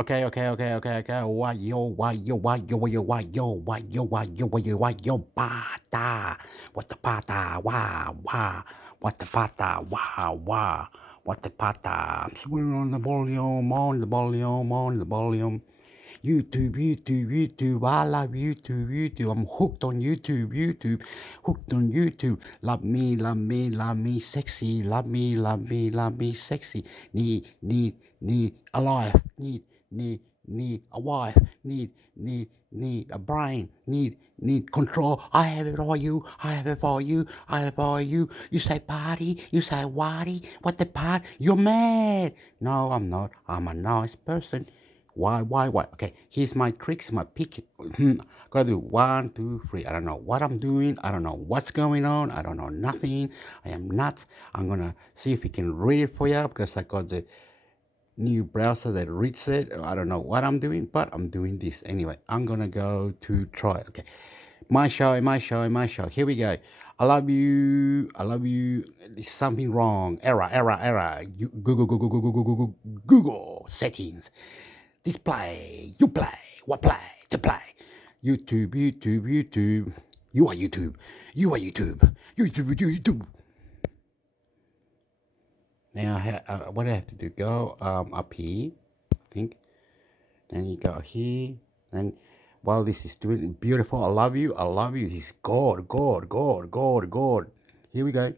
Okay. Why yo, pata? What the pata? Wah. What the pata? Wah. What the pata? We're on the volume. YouTube. I love YouTube. I'm hooked on YouTube. Hooked on YouTube. Love me, sexy. Love me, sexy. Need a life. Need a wife. Need a brain. Need control. I have it for you. I have it for you. I have it for you. You say party. You say waddy. What the part? You're mad. No, I'm not. I'm a nice person. Why? Okay, here's my tricks, my pick. Gotta do one, two, three. I don't know what I'm doing. I don't know what's going on. I don't know nothing. I am nuts. I'm gonna see if we can read it for you because I got the new browser that reads it. I don't know what I'm doing, but I'm doing this anyway. I'm gonna go to try. Okay, my show. Here we go. I love you. There's something wrong. Error. Google settings. Display. You play. What play? To play. YouTube. You are YouTube. YouTube. Now, what do I have to do? Go up here, I think. Then you go here. And while this is doing beautiful, I love you. This is God. Here we go.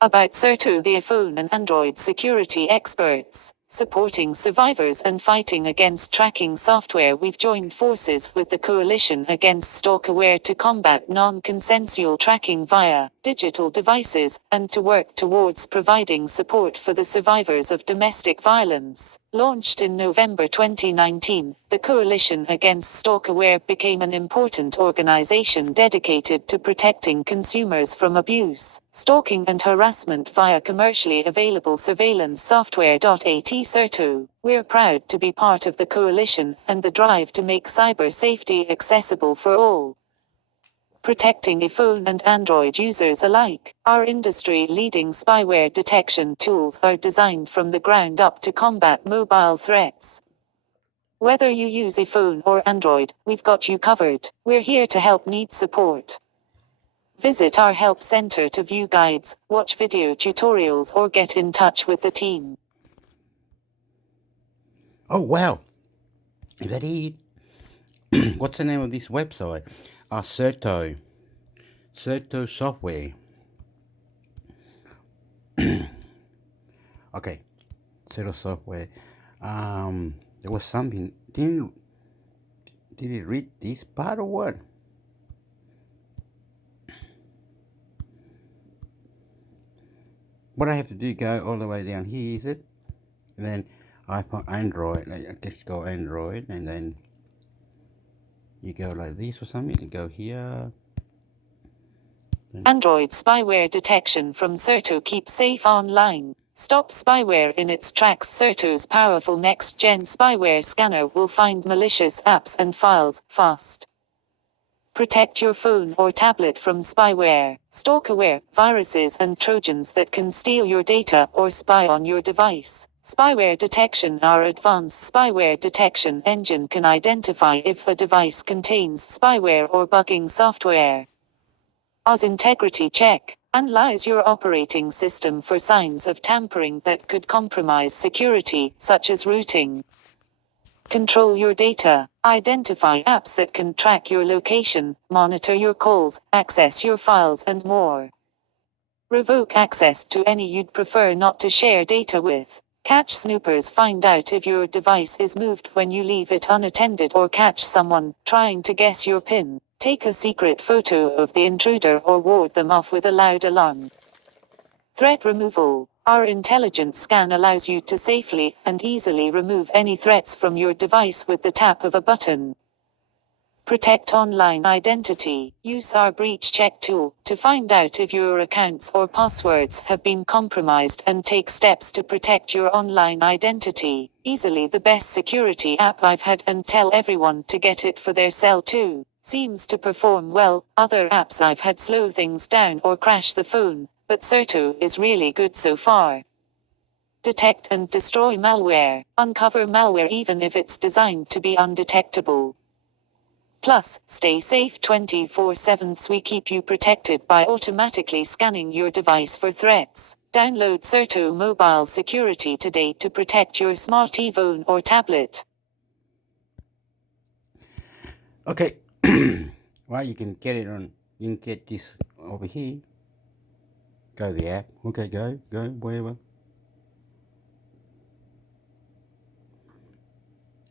About Certo, the iPhone and Android security experts. Supporting survivors and fighting against tracking software, we've joined forces with the Coalition Against Stalkerware to combat non-consensual tracking via digital devices, and to work towards providing support for the survivors of domestic violence. Launched in November 2019, the Coalition Against Stalkerware became an important organization dedicated to protecting consumers from abuse, stalking and harassment via commercially available surveillance software. At Certo, we're proud to be part of the coalition and the drive to make cyber safety accessible for all, protecting iPhone and Android users alike. Our industry-leading spyware detection tools are designed from the ground up to combat mobile threats. Whether you use iPhone or Android, we've got you covered. We're here to help need support. Visit our help center to view guides, watch video tutorials, or get in touch with the team. Oh, wow. Is that it? What's the name of this website? Certo software. Okay, Certo software. There was something. Did it read this part or what? What I have to do, go all the way down here, is it? And then iPhone, Android. I just go Android, and then you go like this or something. You go here. Android spyware detection from Certo. Keep safe online. Stop spyware in its tracks. Certo's powerful next-gen spyware scanner will find malicious apps and files fast. Protect your phone or tablet from spyware, stalkerware, viruses and trojans that can steal your data or spy on your device. Spyware detection. Our advanced spyware detection engine can identify if a device contains spyware or bugging software. OS integrity check. Analyze your operating system for signs of tampering that could compromise security, such as rooting. Control your data. Identify apps that can track your location, monitor your calls, access your files, and more. Revoke access to any you'd prefer not to share data with. Catch snoopers. Find out if your device is moved when you leave it unattended, or catch someone trying to guess your PIN. Take a secret photo of the intruder or ward them off with a loud alarm. Threat removal. Our intelligent scan allows you to safely and easily remove any threats from your device with the tap of a button. Protect online identity. Use our breach check tool to find out if your accounts or passwords have been compromised, and take steps to protect your online identity. Easily the best security app I've had, and tell everyone to get it for their cell too. Seems to perform well. Other apps I've had slow things down or crash the phone, but Certo is really good so far. Detect and destroy malware. Uncover malware even if it's designed to be undetectable. Plus, stay safe 24/7. We keep you protected by automatically scanning your device for threats. Download Certo Mobile Security today to protect your smart phone or tablet. Okay. Well, you can get it on. You can get this over here. Go to the app. Okay, go wherever.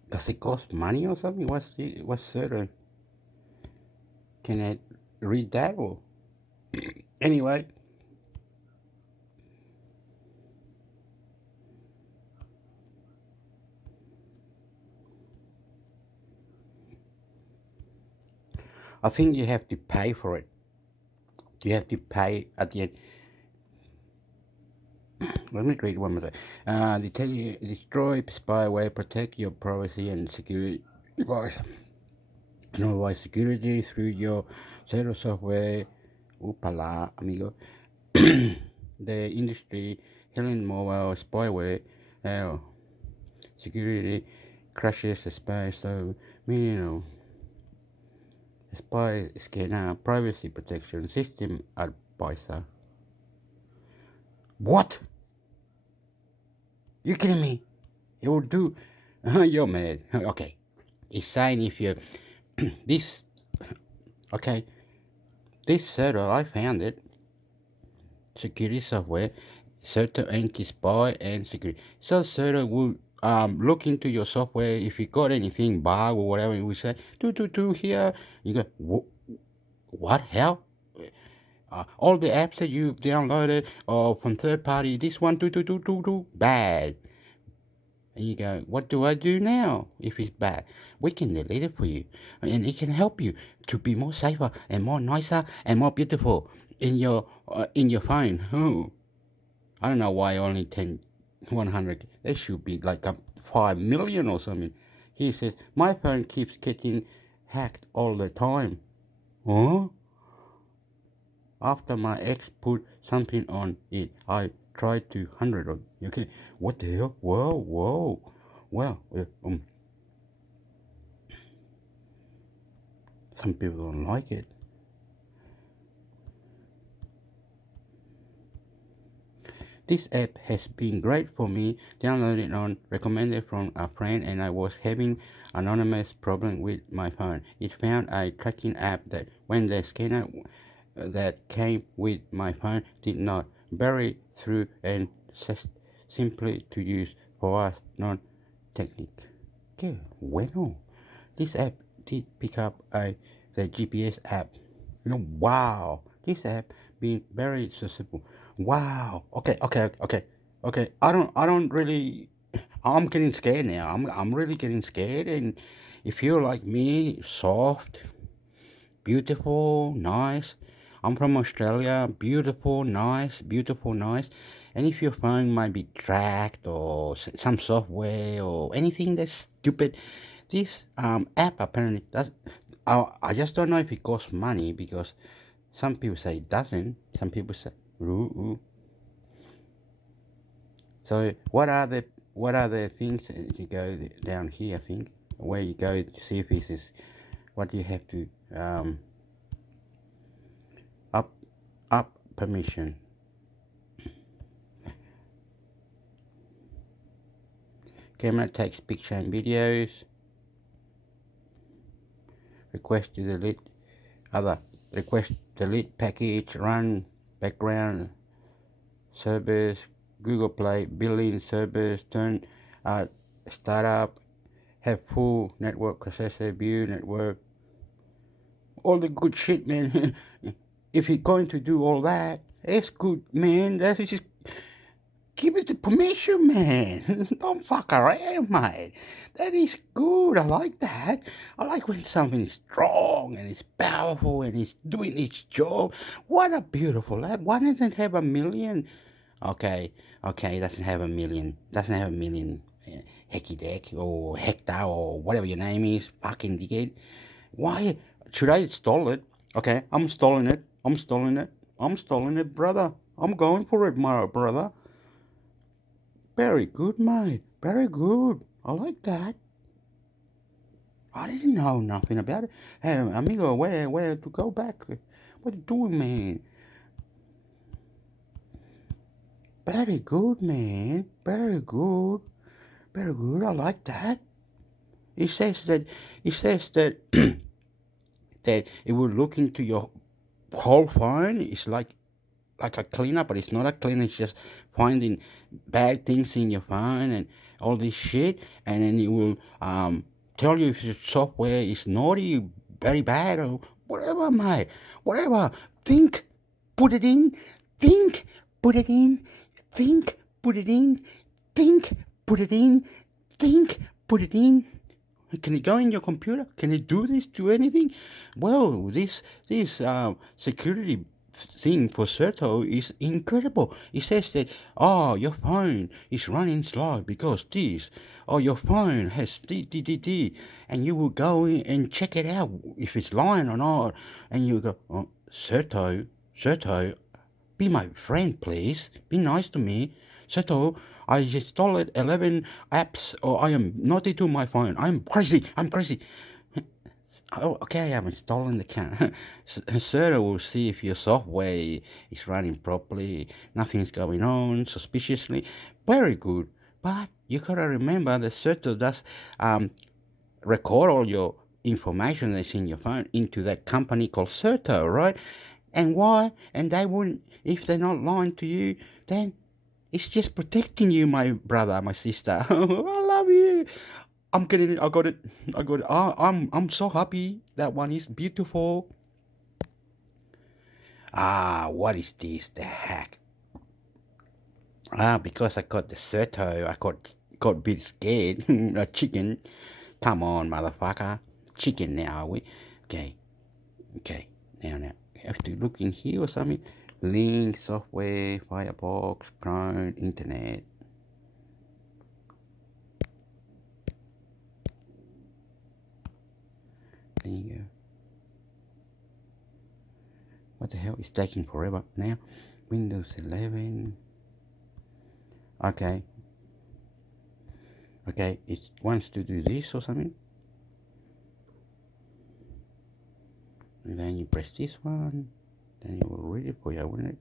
Does it cost money or something? What's certain? Can I read that or anyway? I think you have to pay for it. You have to pay at the end. Let me read one more time. Destroy spyware, protect your privacy and security device. Provide security through your Zero software. Upala, amigo. The industry, Helen Mobile spyware, security crashes, spy, so, spy scanner, privacy protection, system advisor. What? You kidding me? It will do. You're mad. Okay. It's saying if you this okay. This server I found it. Security software, Certo anti-spy and security. So Certo will look into your software if you got anything bug or whatever. We say do here. You go what hell? All the apps that you've downloaded or from third party, this one do bad. And you go, what do I do now if it's bad? We can delete it for you. And it can help you to be more safer and more nicer and more beautiful in your phone. Oh, I don't know why only 100. There should be like 5 million or something. He says, my phone keeps getting hacked all the time. Huh? After my ex put something on it, I tried to 100 of it. Okay, what the hell? Whoa. Well, some people don't like it. This app has been great for me. Downloaded on recommended from a friend, and I was having anonymous problem with my phone. It found a tracking app that when the scanner that came with my phone did not bury through and simply to use for us non-technique. Okay, bueno. This app did pick up the GPS app. Wow, this app been very successful. Wow. Okay. I don't really. I'm getting scared now. I'm really getting scared. And if you're like me, soft, beautiful, nice. I'm from Australia. Beautiful, nice. And if your phone might be tracked or some software or anything that's stupid, this app apparently does. I just don't know if it costs money because some people say it doesn't. Some people say, ooh. So what are the things that you go down here? I think where you go to see if this is what you have to up permission. Camera takes picture and videos. Request delete package, run background service, Google Play, billing service, turn startup, have full network processor, view network, all the good shit, man. If you're going to do all that, it's good, man. That's just give it the permission, man. Don't fuck around, mate. That is good. I like that. I like when something is strong and it's powerful and it's doing its job. What a beautiful app. Why doesn't it have a million? Okay, it doesn't have a million. Hecky deck or hector or whatever your name is. Fucking dickhead. Why should I install it? Okay, I'm installing it. I'm installing it, brother. I'm going for it, my brother. Very good, mate. Very good. I like that. I didn't know nothing about it. Hey, amigo, where to go back? What you doing, man? Very good, man. Very good. Very good. I like that. It says that. It says that that it will look into your whole phone. It's like a cleaner, but it's not a cleaner. It's just finding bad things in your phone and all this shit, and then it will tell you if your software is naughty, very bad, or whatever, mate. Whatever. Think, put it in. Think, put it in. Think, put it in. Think, put it in. Think, put it in. Can it go in your computer? Can it do this to anything? Well, this security thing for Certo is incredible. It says that, oh, your phone is running slow because this, or your phone has d, and you will go in and check it out if it's lying or not, and you go, oh, Certo, be my friend, please. Be nice to me. Certo, I installed 11 apps, or I am naughty to my phone. I'm crazy. Oh, okay, I'm installing the camera. Certo will see if your software is running properly, nothing's going on suspiciously. Very good. But you gotta remember that Certo does record all your information that's in your phone into that company called Certo, right? And why? And they wouldn't, if they're not lying to you, then it's just protecting you, my brother, my sister. I love you. I'm getting it. I got it. I'm so happy. That one is beautiful. What is this? The heck? Because I got the Certo, I got a bit scared. A chicken. Come on, motherfucker. Chicken now, are we? Okay. Now. You have to look in here or something. Link, software, Firefox, Chrome, Internet. There you go. What the hell is taking forever now? Windows 11. Okay, it wants to do this or something. And then you press this one. Then it will read it for you, wouldn't it?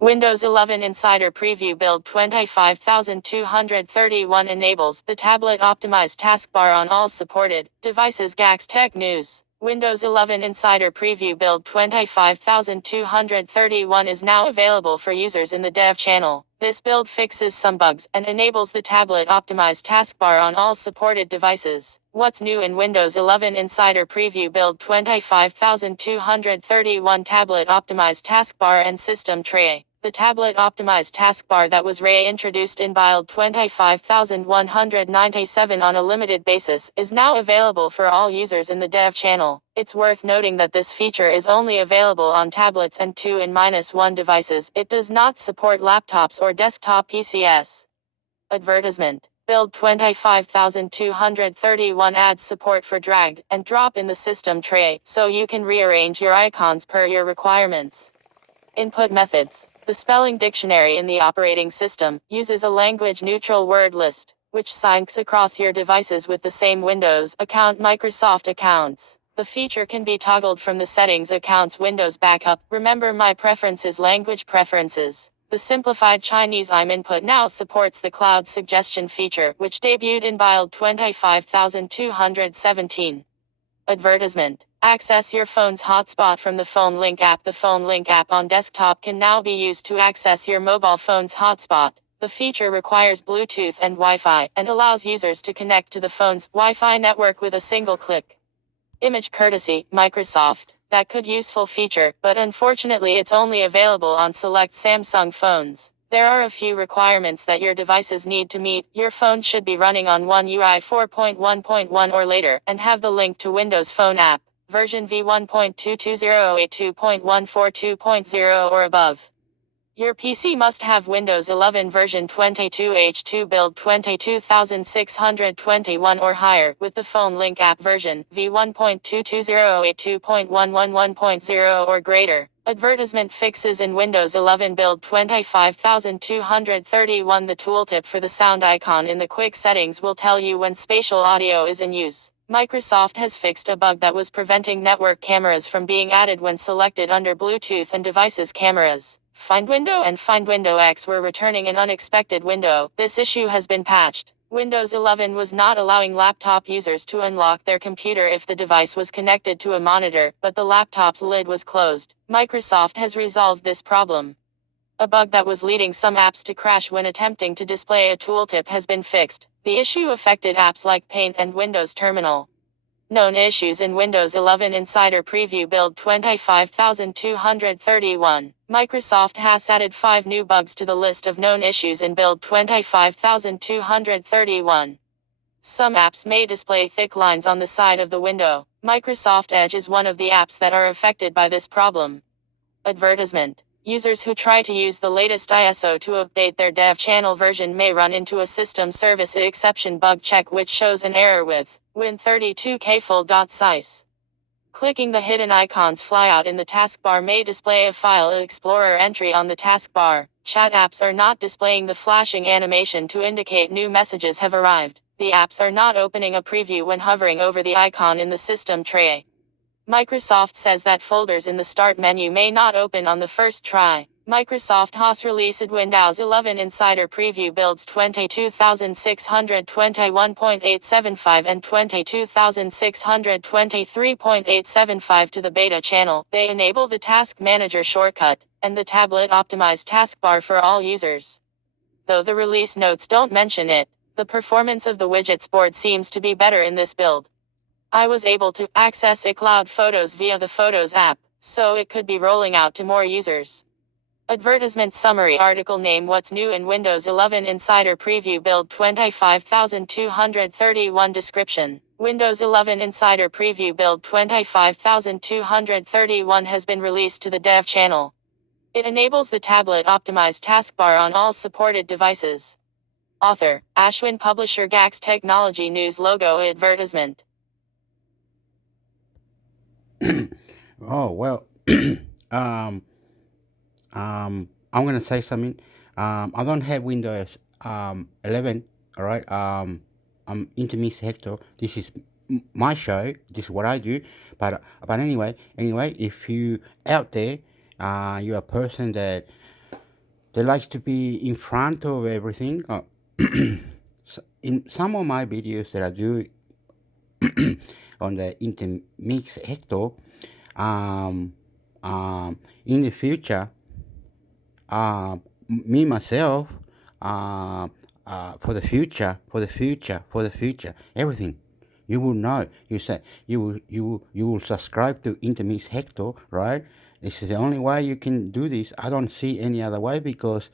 Windows 11 Insider Preview Build 25231 enables the tablet optimized taskbar on all supported devices. Gax Tech News. Windows 11 Insider Preview Build 25231 is now available for users in the dev channel. This build fixes some bugs and enables the tablet optimized taskbar on all supported devices. What's new in Windows 11 Insider Preview Build 25231 Tablet Optimized Taskbar and System Tray. The tablet optimized taskbar that was reintroduced in Build 25197 on a limited basis is now available for all users in the dev channel. It's worth noting that this feature is only available on tablets and 2-in-1 devices. It does not support laptops or desktop PCs. Advertisement. Build 25231 adds support for drag and drop in the system tray, so you can rearrange your icons per your requirements. Input methods. The spelling dictionary in the operating system uses a language-neutral word list, which syncs across your devices with the same Windows account Microsoft accounts. The feature can be toggled from the Settings Accounts Windows Backup. Remember My Preferences Language Preferences. The simplified Chinese IM input now supports the cloud suggestion feature, which debuted in Build 25217. Advertisement. Access your phone's hotspot from the Phone Link app. The Phone Link app on desktop can now be used to access your mobile phone's hotspot. The feature requires Bluetooth and Wi-Fi and allows users to connect to the phone's Wi-Fi network with a single click. Image courtesy, Microsoft. That could useful feature, but unfortunately it's only available on select Samsung phones. There are a few requirements that your devices need to meet. Your phone should be running on One UI 4.1.1 or later, and have the link to Windows Phone app, version v1.22082.142.0 or above. Your PC must have Windows 11 version 22H2 build 22621 or higher, with the phone link app version v1.22082.111.0 or greater. Advertisement fixes in Windows 11 build 25231. The tooltip for the sound icon in the quick settings will tell you when spatial audio is in use. Microsoft has fixed a bug that was preventing network cameras from being added when selected under Bluetooth and devices cameras. Find Window and Find Window X were returning an unexpected window. This issue has been patched. Windows 11 was not allowing laptop users to unlock their computer if the device was connected to a monitor, but the laptop's lid was closed. Microsoft has resolved this problem. A bug that was leading some apps to crash when attempting to display a tooltip has been fixed. The issue affected apps like Paint and Windows Terminal. Known issues in Windows 11 Insider Preview build 25231. Microsoft has added 5 new bugs to the list of known issues in build 25231. Some apps may display thick lines on the side of the window. Microsoft Edge is one of the apps that are affected by this problem. Advertisement. Users who try to use the latest ISO to update their dev channel version may run into a system service exception bug check which shows an error with Win32k full.size. Clicking the hidden icons flyout in the taskbar may display a file explorer entry on the taskbar. Chat apps are not displaying the flashing animation to indicate new messages have arrived. The apps are not opening a preview when hovering over the icon in the system tray. Microsoft says that folders in the Start menu may not open on the first try. Microsoft has released Windows 11 Insider Preview builds 22621.875 and 22623.875 to the beta channel. They enable the Task Manager shortcut and the tablet optimized taskbar for all users. Though the release notes don't mention it, the performance of the widgets board seems to be better in this build. I was able to access iCloud Photos via the Photos app, so it could be rolling out to more users. Advertisement summary article name What's new in Windows 11 Insider Preview build 25231 description. Windows 11 Insider Preview build 25231 has been released to the dev channel. It enables the tablet optimized taskbar on all supported devices. Author, Ashwin Publisher Gax Technology News logo advertisement. Oh well, I'm gonna say something. I don't have Windows 11. All right. I'm Intimis Hector. This is my show. This is what I do. But anyway, if you out there, you're a person that likes to be in front of everything. In some of my videos that I do on the Intermix Hector, in the future, me myself, for the future, everything you will know. You say you will subscribe to Intermix Hector, right? This is the only way you can do this. I don't see any other way because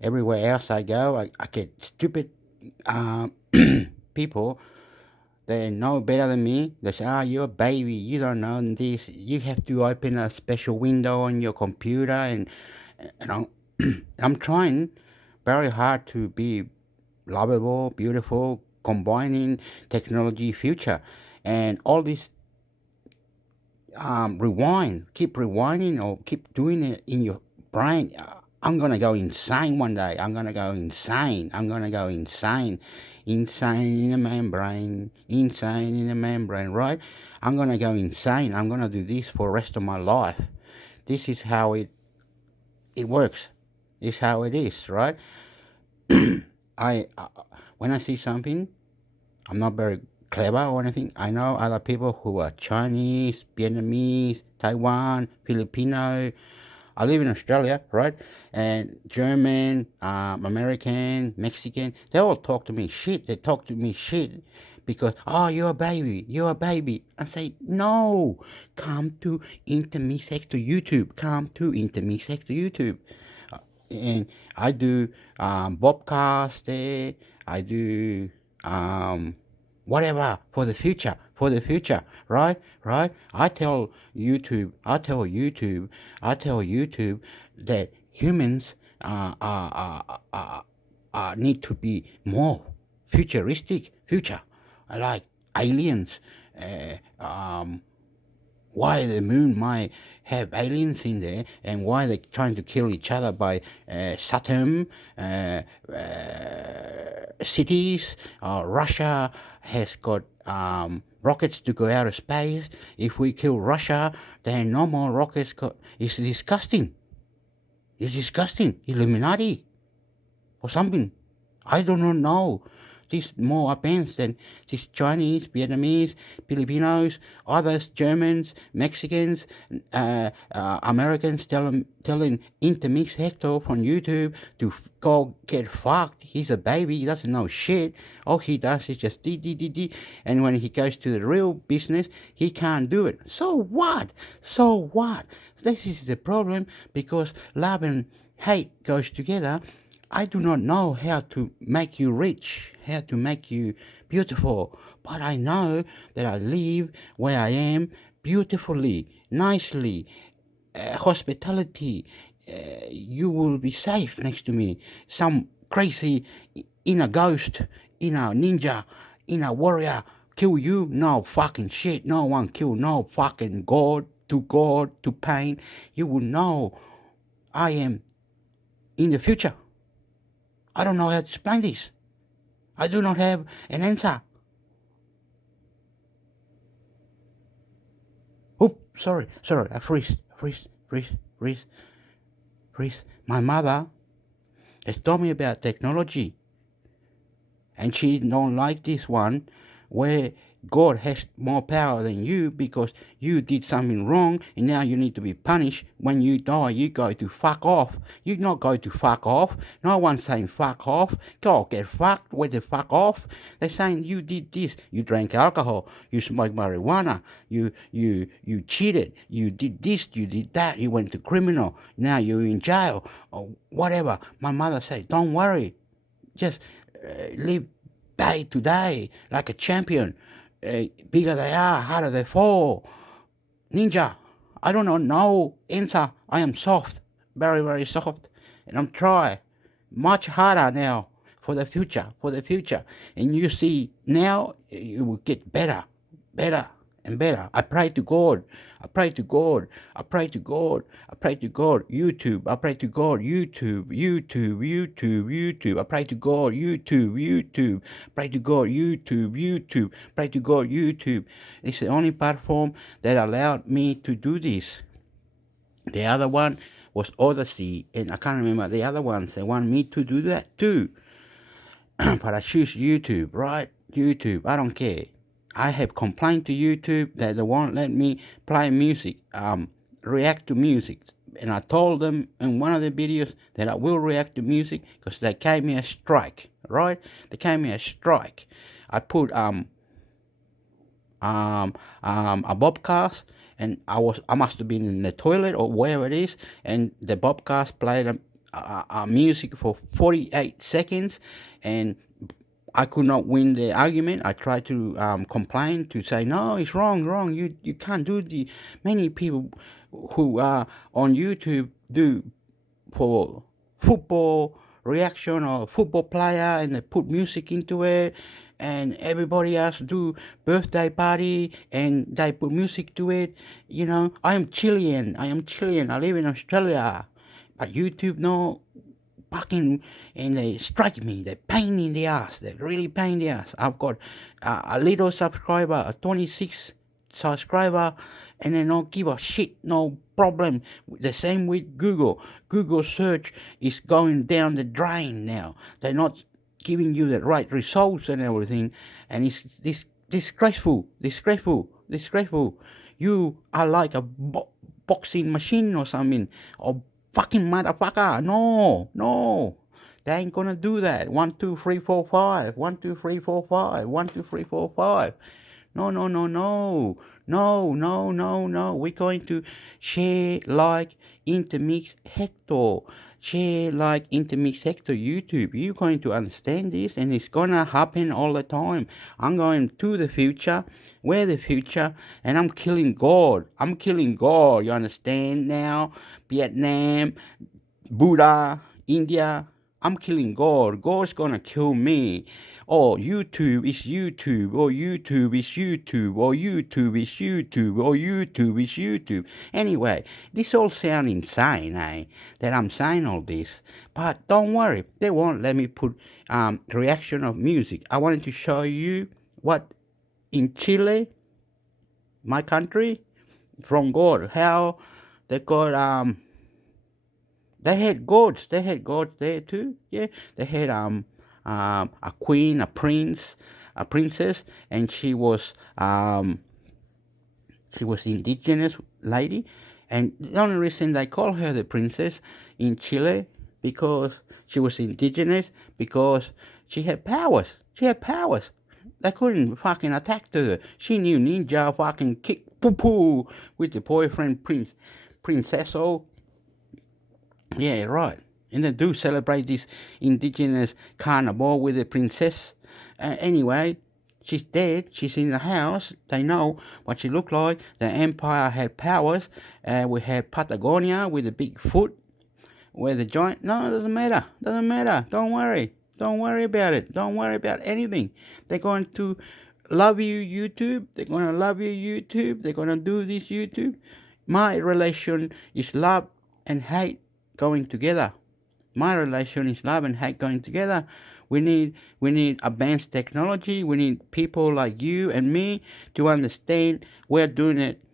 everywhere else I go, I get stupid people. They know better than me. They say, you're a baby. You don't know this. You have to open a special window on your computer. And I'm trying very hard to be lovable, beautiful, combining technology, future. And all this keep rewinding or keep doing it in your brain. I'm going to go insane one day. I'm going to go insane. Insane in the membrane, right? I'm going to go insane. I'm going to do this for the rest of my life. This is how it works. This is how it is, right? When I see something, I'm not very clever or anything. I know other people who are Chinese, Vietnamese, Taiwan, Filipino. I live in Australia, right? And German, American, Mexican, they all talk to me shit. They talk to me shit because, you're a baby. I say, no, come to Intermix Hector YouTube. And I do Bobcast there. I do whatever for the future, right? I tell YouTube that humans need to be more futuristic future, like aliens. Why the moon might have aliens in there, and why they're trying to kill each other by Saturn cities. Russia has got rockets to go out of space. If we kill Russia, then no more rockets. It's disgusting. It's disgusting. Illuminati or something. I do not know. This more advanced than this Chinese, Vietnamese, Filipinos, others, Germans, Mexicans, Americans telling Intermix Hector from YouTube to go get fucked. He's a baby. He doesn't know shit. All he does is just d. And when he goes to the real business, he can't do it. So what? So what? This is the problem, because love and hate goes together. I do not know how to make you rich, how to make you beautiful, but I know that I live where I am beautifully, nicely, hospitality. You will be safe next to me. Some crazy inner ghost, inner ninja, inner warrior kill you? No fucking shit. No one kill no fucking God to pain. You will know I am in the future. I don't know how to explain this. I do not have an answer. Oops, sorry, I freeze. My mother has told me about technology, and she don't like this one where God has more power than you because you did something wrong and now you need to be punished. When you die, you go to fuck off. You not go to fuck off. No one's saying fuck off. Go get fucked. Where the fuck off? They're saying you did this. You drank alcohol. You smoked marijuana. You cheated. You did this. You did that. You went to criminal. Now you're in jail or whatever. My mother said, don't worry. Just live day to day like a champion. Bigger they are, harder they fall. Ninja, I do not know answer. I am soft, very, very soft. And I'm trying much harder now for the future. And you see, now you will get better and better. I pray to God. YouTube. I pray to God. YouTube. I pray to God. YouTube. I pray to God. YouTube. Pray to God. YouTube. It's the only platform that allowed me to do this. The other one was Odyssey, and I can't remember the other ones. They want me to do that too. But I choose YouTube, right? YouTube. I don't care. I have complained to YouTube that they won't let me play music, react to music. And I told them in one of the videos that I will react to music because they gave me a strike, right? They gave me a strike. I put a bobcast, and I must have been in the toilet or wherever it is, and the bobcast played a music for 48 seconds, and I could not win the argument. I tried to complain, to say, no, it's wrong. You can't do the many people who are on YouTube do for football reaction or football player, and they put music into it, and everybody else do birthday party and they put music to it. You know, I am Chilean. I live in Australia. But YouTube, no. Fucking, and they strike me. They're pain in the ass. They're really pain in the ass. I've got a little subscriber, a 26 subscriber, and they don't give a shit. No problem. The same with Google. Google search is going down the drain now. They're not giving you the right results and everything, and it's disgraceful. You are like a boxing machine or something, or fucking motherfucker. No. They ain't gonna do that. 1, 2, 3, 4, 5. 1, 2, 3, 4, 5. 1, 2, 3, 4, 5. No. We're going to share like Intermix Hector. YouTube. You're going to understand this, and it's gonna happen all the time. I'm going to the future. We're the future, and I'm killing God. You understand now? Vietnam, Buddha, India, I'm killing God. God's gonna kill me. Oh, YouTube is YouTube. Or YouTube is YouTube. Or YouTube is YouTube. Or YouTube is YouTube. Anyway, this all sound insane, eh? That I'm saying all this. But don't worry, they won't let me put reaction of music. I wanted to show you what in Chile, my country, from God, how they got they had gods. They had gods there too. Yeah, they had a queen, a prince, a princess, and she was indigenous lady, and the only reason they call her the princess in Chile because she was indigenous, because she had powers. She had powers. They couldn't fucking attack her. She knew ninja fucking kick poo poo with the boyfriend princess. Oh, yeah, right. And they do celebrate this indigenous carnival with the princess. Anyway, she's dead. She's in the house. They know what she looked like. The empire had powers. We had Patagonia with the big foot, where the giant. No, it doesn't matter. Doesn't matter. Don't worry. Don't worry about it. Don't worry about anything. They're going to love you, YouTube. They're going to love you, YouTube. They're going to do this, YouTube. My relation is love and hate going together. My relation is love and hate going together. We need advanced technology. We need people like you and me to understand we're doing it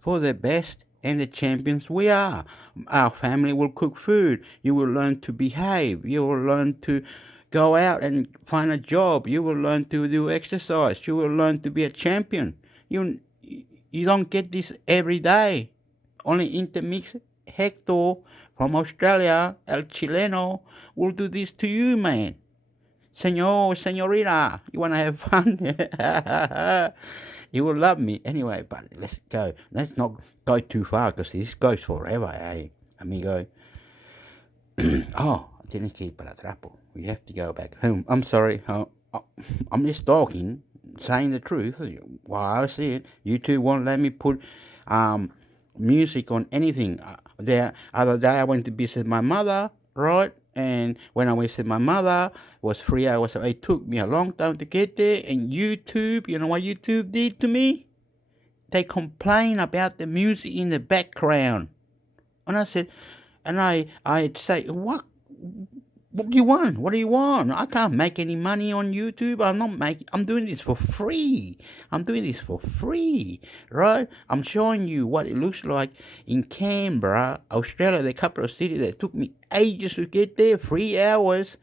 for the best and the champions we are. Our family will cook food. You will learn to behave. You will learn to go out and find a job. You will learn to do exercise. You will learn to be a champion. You don't get this every day. Only Intermix Hector from Australia, El Chileno, will do this to you, man. Senorita, you want to have fun? You will love me. Anyway, but let's go. Let's not go too far because this goes forever, eh, amigo? Oh, I didn't keep para trapo. We have to go back home. I'm sorry. I'm just talking, saying the truth. Well, I see it. YouTube won't let me put music on anything. The other day I went to visit my mother, right? And when I visited my mother, it was 3 hours. It took me a long time to get there. And YouTube, you know what YouTube did to me? They complain about the music in the background. And I said, and I'd say, what do you want? What do you want? I can't make any money on YouTube. I'm doing this for free. I'm doing this for free, right? I'm showing you what it looks like in Canberra, Australia, the capital city that took me ages to get there, 3 hours.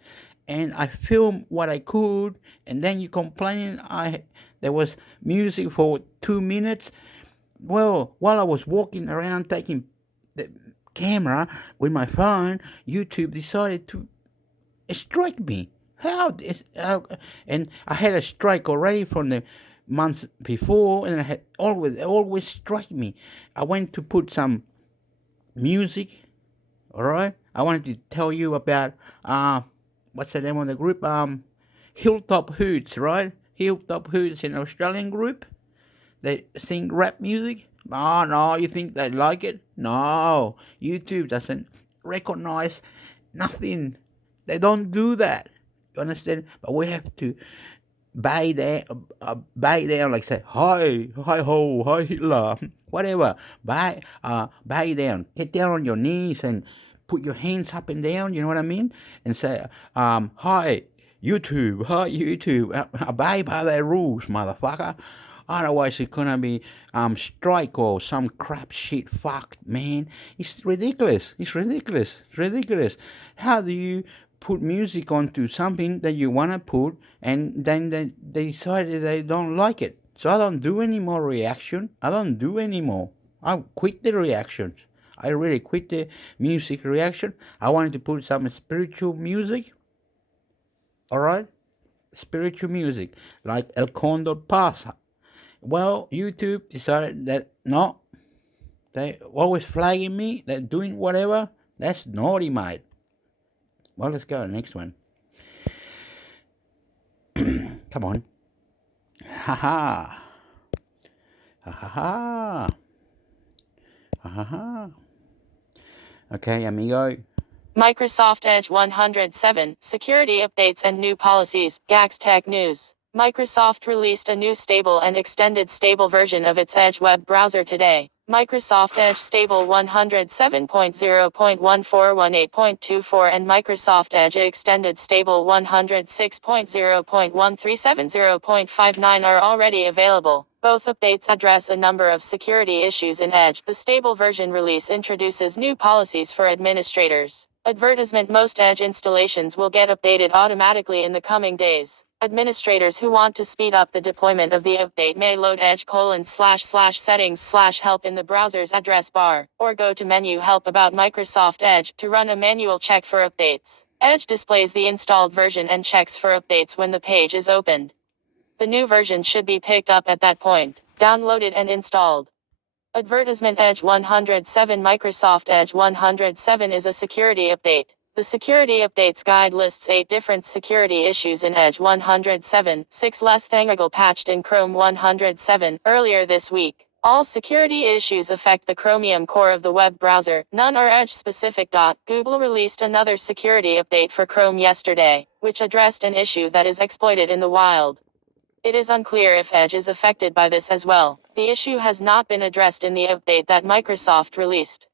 And I filmed what I could. And then you complain there was music for 2 minutes. Well, while I was walking around taking the camera with my phone, YouTube decided to strike me. And I had a strike already from the months before, and I had always strike me. I went to put some music. All right, I wanted to tell you about what's the name of the group? Hilltop Hoods, right? Hilltop Hoods, an Australian group. They sing rap music. No, you think they like it? No, YouTube doesn't recognize nothing. They don't do that. You understand? But we have to bow down, like say, hi ho, hi Hitler, whatever. Bow down. Get down on your knees and put your hands up and down. You know what I mean? And say, hi YouTube. Obey by their rules, motherfucker. Otherwise, it's gonna be strike or some crap shit. Fuck, man, it's ridiculous. It's ridiculous. How do you put music onto something that you wanna put, and then they decided they don't like it? So I don't do any more reaction. I don't do any more. I quit the reactions. I really quit the music reaction. I wanted to put some spiritual music. All right, spiritual music like El Condor Pasa. Well, YouTube decided that no, they always flagging me, they're doing whatever. That's naughty, mate. Well, let's go to the next one. Come on. Ha ha. Ha ha ha. Ha ha ha. Okay, amigo. Microsoft Edge 107, Security Updates and New Policies, GAX Tech News. Microsoft released a new stable and extended stable version of its Edge web browser today. Microsoft Edge Stable 107.0.1418.24 and Microsoft Edge Extended Stable 106.0.1370.59 are already available. Both updates address a number of security issues in Edge. The stable version release introduces new policies for administrators. Advertisement: most Edge installations will get updated automatically in the coming days. Administrators who want to speed up the deployment of the update may load edge://settings/help in the browser's address bar, or go to menu Help About Microsoft Edge to run a manual check for updates. Edge displays the installed version and checks for updates when the page is opened. The new version should be picked up at that point, downloaded and installed. Advertisement: Edge 107. Microsoft Edge 107 is a security update. The Security Updates Guide lists 8 different security issues in Edge 107, 6 less than patched in Chrome 107 earlier this week. All security issues affect the Chromium core of the web browser, none are Edge specific. Google released another security update for Chrome yesterday, which addressed an issue that is exploited in the wild. It is unclear if Edge is affected by this as well. The issue has not been addressed in the update that Microsoft released.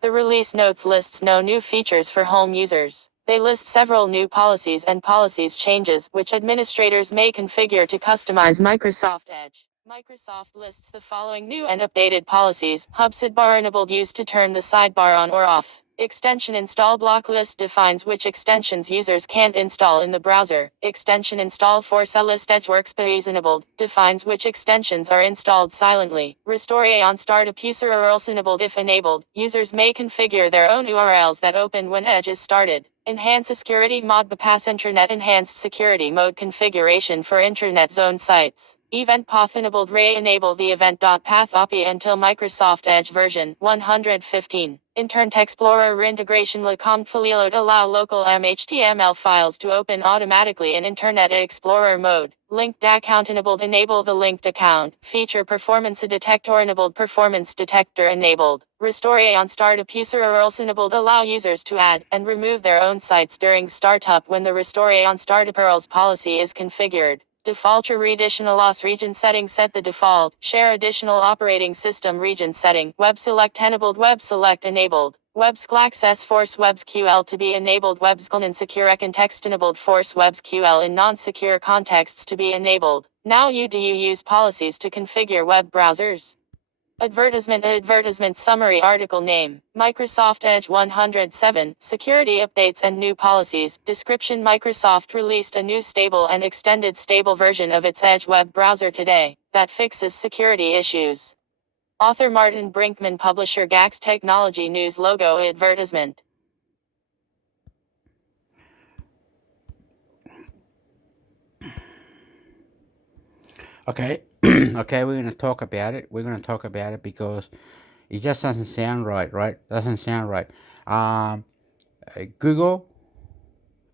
The release notes lists no new features for home users. They list several new policies and policies changes which administrators may configure to customize Microsoft Edge. Microsoft lists the following new and updated policies: Hub sidebar enabled, used to turn the sidebar on or off. Extension install block list defines which extensions users can't install in the browser. Extension install force list. Edge workspace enabled defines which extensions are installed silently. Restore on startup user URLs enabled. If enabled, users may configure their own URLs that open when Edge is started. Enhance security mod bypass intranet. Enhanced security mode configuration for intranet zone sites. Event path enabled. Enable the event.path API until Microsoft Edge version 115. Internet Explorer reintegration. Fully load. Allow local HTML files to open automatically in Internet Explorer mode. Linked account enabled. Enable the linked account feature. Performance detector enabled. Performance detector enabled. Restore on startup user URLs enabled. Allow users to add and remove their own sites during startup when the Restore on startup URLs policy is configured. Default additional loss region settings. Set the default share additional operating system region setting. Web select enabled. Web select enabled. WebSQL access force WebSQL to be enabled. WebSQL in secure context enabled. Force WebSQL in non-secure contexts to be enabled. Now do you use policies to configure web browsers? Advertisement summary. Article name: Microsoft Edge 107, Security Updates and New Policies. Description: Microsoft released a new stable and extended stable version of its Edge web browser today that fixes security issues. Author Martin Brinkman, publisher GAX Technology News. Logo. Advertisement. Okay, okay, we're gonna talk about it. We're gonna talk about it because it just doesn't sound right, right? Doesn't sound right. Google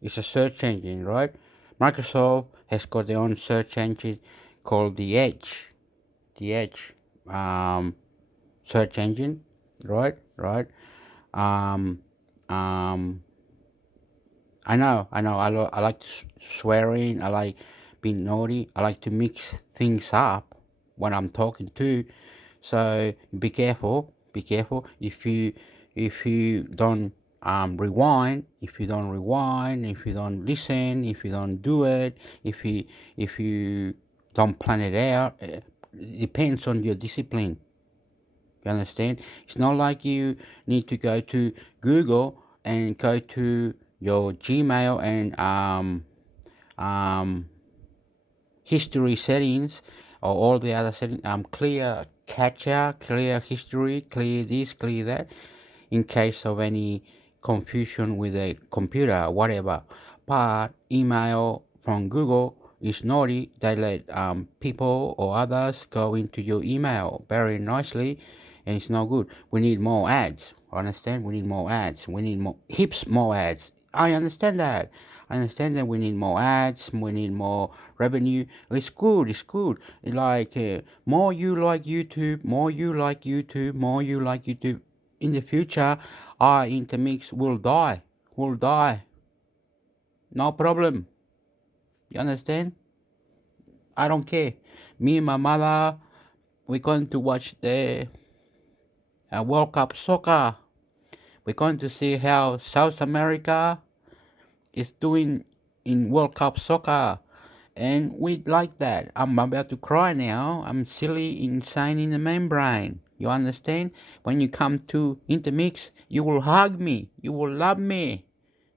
is a search engine, right? Microsoft has got their own search engine called the Edge, the Edge search engine, right? Right. Um, um, I know. I like swearing. I like being naughty. I like to mix things up when I'm talking to. So be careful. Be careful. If you don't rewind, if you don't listen, if you don't do it, if you don't plan it out, it depends on your discipline. You understand? It's not like you need to go to Google and go to your Gmail and history settings or all the other settings, clear capture, clear history, clear this, clear that, in case of any confusion with a computer or whatever. But email from Google is naughty. They let people or others go into your email very nicely, and it's not good. We need more ads. Understand? We need more ads. We need more ads. I understand that. We need more ads. We need more revenue. It's good. It's good. Like more you like YouTube, more you like YouTube, more you like YouTube. In the future, our intermix will die. will die. No problem. You understand? I don't care. Me and my mother, we're going to watch the World Cup soccer. We're going to see how South America is doing in World Cup soccer. And we like that. I'm about to cry now. I'm silly, insane in the membrane. You understand? When you come to Intermix, you will hug me. You will love me.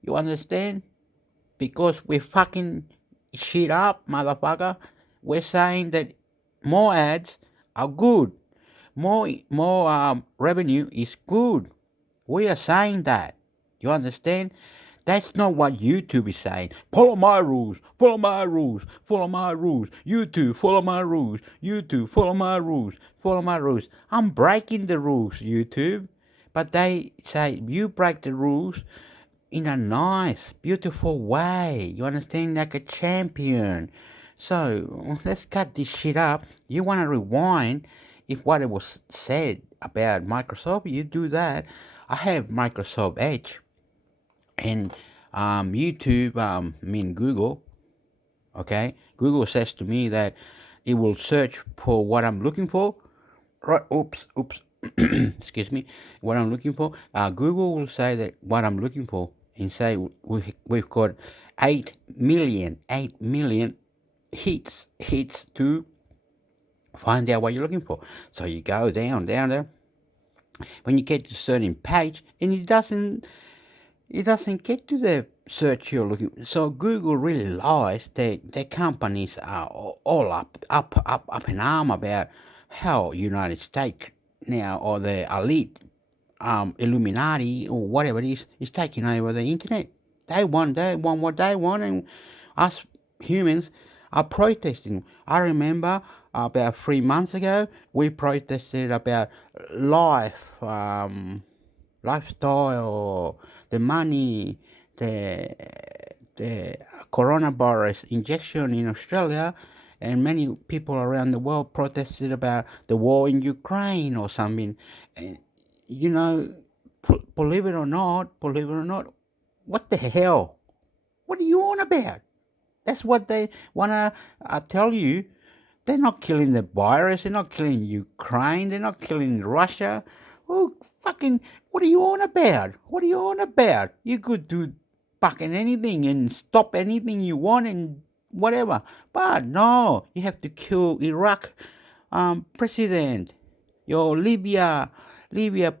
You understand? Because we fucking shit up, motherfucker. We're saying that more ads are good. More revenue is good. We are saying that. You understand? That's not what YouTube is saying. Follow my rules. Follow my rules. Follow my rules. YouTube, follow my rules. YouTube, follow my rules. Follow my rules. I'm breaking the rules, YouTube. But they say you break the rules in a nice, beautiful way. You understand? Like a champion. So let's cut this shit up. You want to rewind if what it was said about Microsoft, you do that. I have Microsoft Edge and YouTube, Google. Okay, Google says to me that it will search for what I'm looking for. Right? Oops. Excuse me. What I'm looking for. Google will say that what I'm looking for, and say we've got 8 million hits to find out what you're looking for. So you go down there. When you get to a certain page, and it doesn't get to the search you're looking. So Google really lies. Their companies are all up in arm about how United States now, or the elite Illuminati or whatever it is taking over the internet. They want what they want, and us humans are protesting. I remember about 3 months ago we protested about lifestyle, the money, the coronavirus injection in Australia, and many people around the world protested about the war in Ukraine or something. And, believe it or not, what the hell? What are you on about? That's what they want to tell you. They're not killing the virus. They're not killing Ukraine. They're not killing Russia. Oh, fucking, what are you on about? What are you on about? You could do fucking anything and stop anything you want and whatever. But no, you have to kill Iraq president, your Libya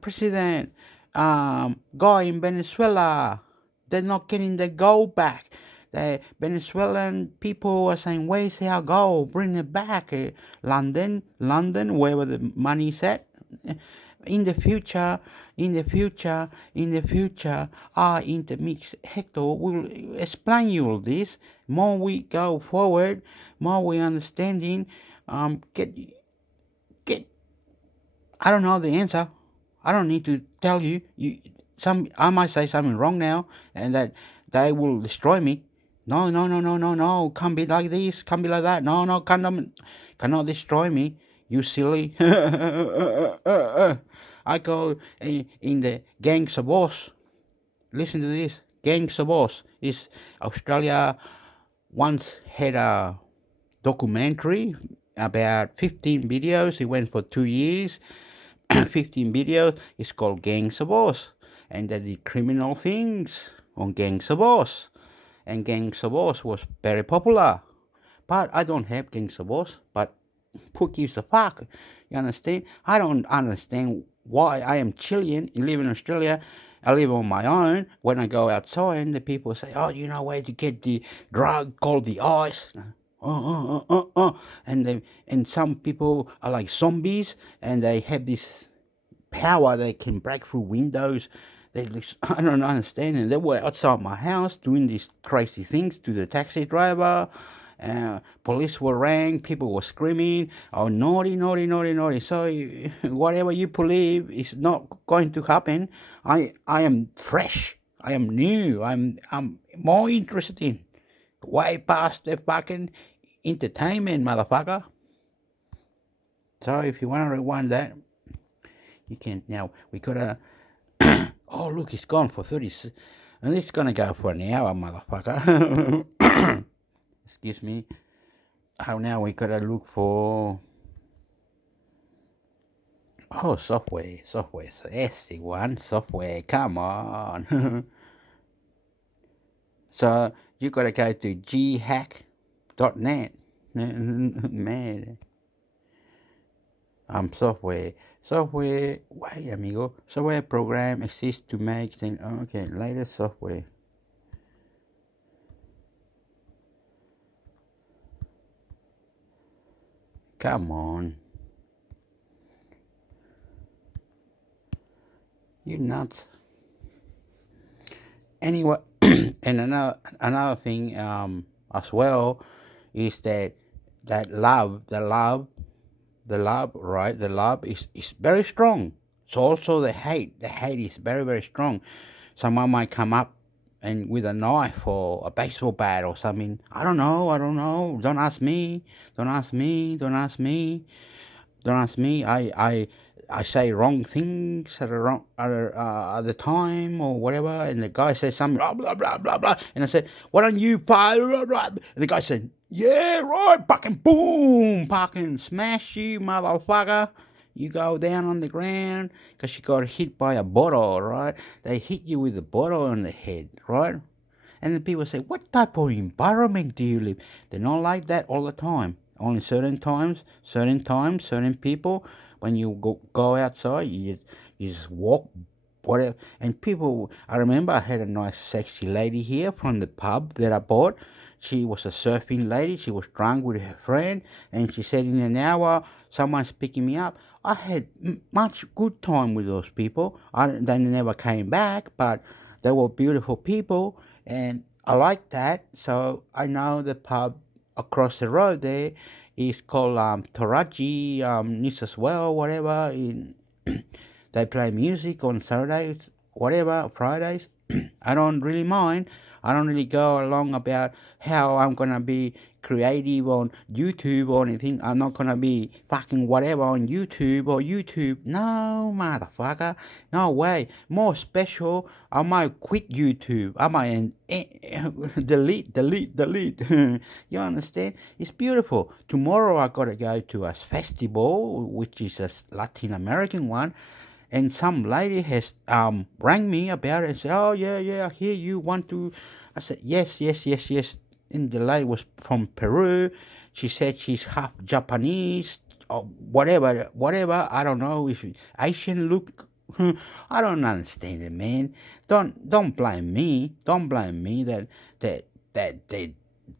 president, guy in Venezuela. They're not getting the gold back. The Venezuelan people are saying, "Where's our gold? Bring it back." London, wherever the money's at. In the future, our Intermix Hector will explain you all this. More we go forward, more we understanding. Get. I don't know the answer. I don't need to tell you. I might say something wrong now, and that they will destroy me. No. Can't be like this. Can't be like that. No. Cannot destroy me. You silly. I go in the Gangs of Oz. Listen to this. Gangs of Oz is Australia once had a documentary about 15 videos. It went for 2 years. 15 videos. It's called Gangs of Oz. And they did criminal things on Gangs of Oz. And Gangs of Oz was very popular. But I don't have Gangs of Oz. But who gives a fuck? You understand? I don't understand why I am Chilean and live in Australia. I live on my own. When I go outside, and the people say, "Oh, you know where to get the drug called the ice?" And some people are like zombies, and they have this power. They can break through windows. I don't understand. And they were outside my house doing these crazy things to the taxi driver. Police were rang. People were screaming, "Oh, naughty." So whatever you believe is not going to happen. I am fresh. I am new. I'm more interested. Way past the fucking entertainment, motherfucker. So if you want to rewind that, you can. Now we gotta. Oh, look, it's gone for 30. And this is gonna go for an hour, motherfucker. Excuse me. Oh, now we gotta look for software. So SC1 software. Come on. So you gotta go to ghack.net. Man. Software. Wait, amigo. Software program exists to make things. Okay, latest software. Come on. You nuts. Anyway, and another thing as well is that love, right? The love is very strong. So also the hate is very, very strong. Someone might come up and with a knife or a baseball bat or something. I don't know. Don't ask me. I say wrong things at the time or whatever, and the guy says something blah blah blah blah blah, and I said, "Why don't you blah blah blah?" And the guy said, "Yeah, right, fucking boom, fucking smash you, motherfucker." You go down on the ground because you got hit by a bottle, right? They hit you with a bottle on the head, right? And then people say, "What type of environment do you live?" They're not like that all the time. Only certain times, certain people. When you go outside, you just walk, whatever. And people, I remember I had a nice, sexy lady here from the pub that I bought. She was a surfing lady. She was drunk with her friend, and she said, "In an hour, someone's picking me up." I had much good time with those people. They never came back, but they were beautiful people, and I like that. So I know the pub across the road there is called Toraji, New South Wales, whatever. They play music on Saturdays, whatever, Fridays. I don't really mind. I don't really go along about how I'm gonna be creative on YouTube or anything. I'm not gonna be fucking whatever on YouTube or YouTube. No, motherfucker. No way. More special, I might quit YouTube. I might delete. You understand? It's beautiful. Tomorrow I gotta go to a festival, which is a Latin American one. And some lady has rang me about it and said, "Oh yeah, I hear you want to." I said, "Yes." And the lady was from Peru. She said she's half Japanese or whatever. I don't know if Asian look. I don't understand it, man. Don't blame me. Don't blame me that they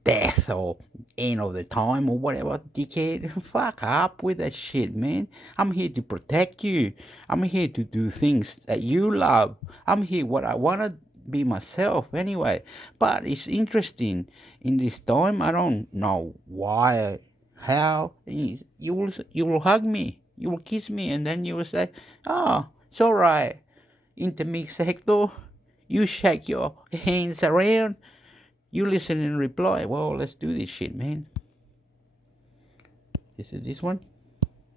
death or end of the time or whatever, dickhead. Fuck up with that shit, man. I'm here to protect you. I'm here to do things that you love. I'm here what I want to be myself anyway. But it's interesting in this time. I don't know why, how. You will hug me. You will kiss me, and then you will say, "Oh, it's all right." Intermix Hector. You shake your hands around. You listen and reply. Well, let's do this shit, man. Is it this one?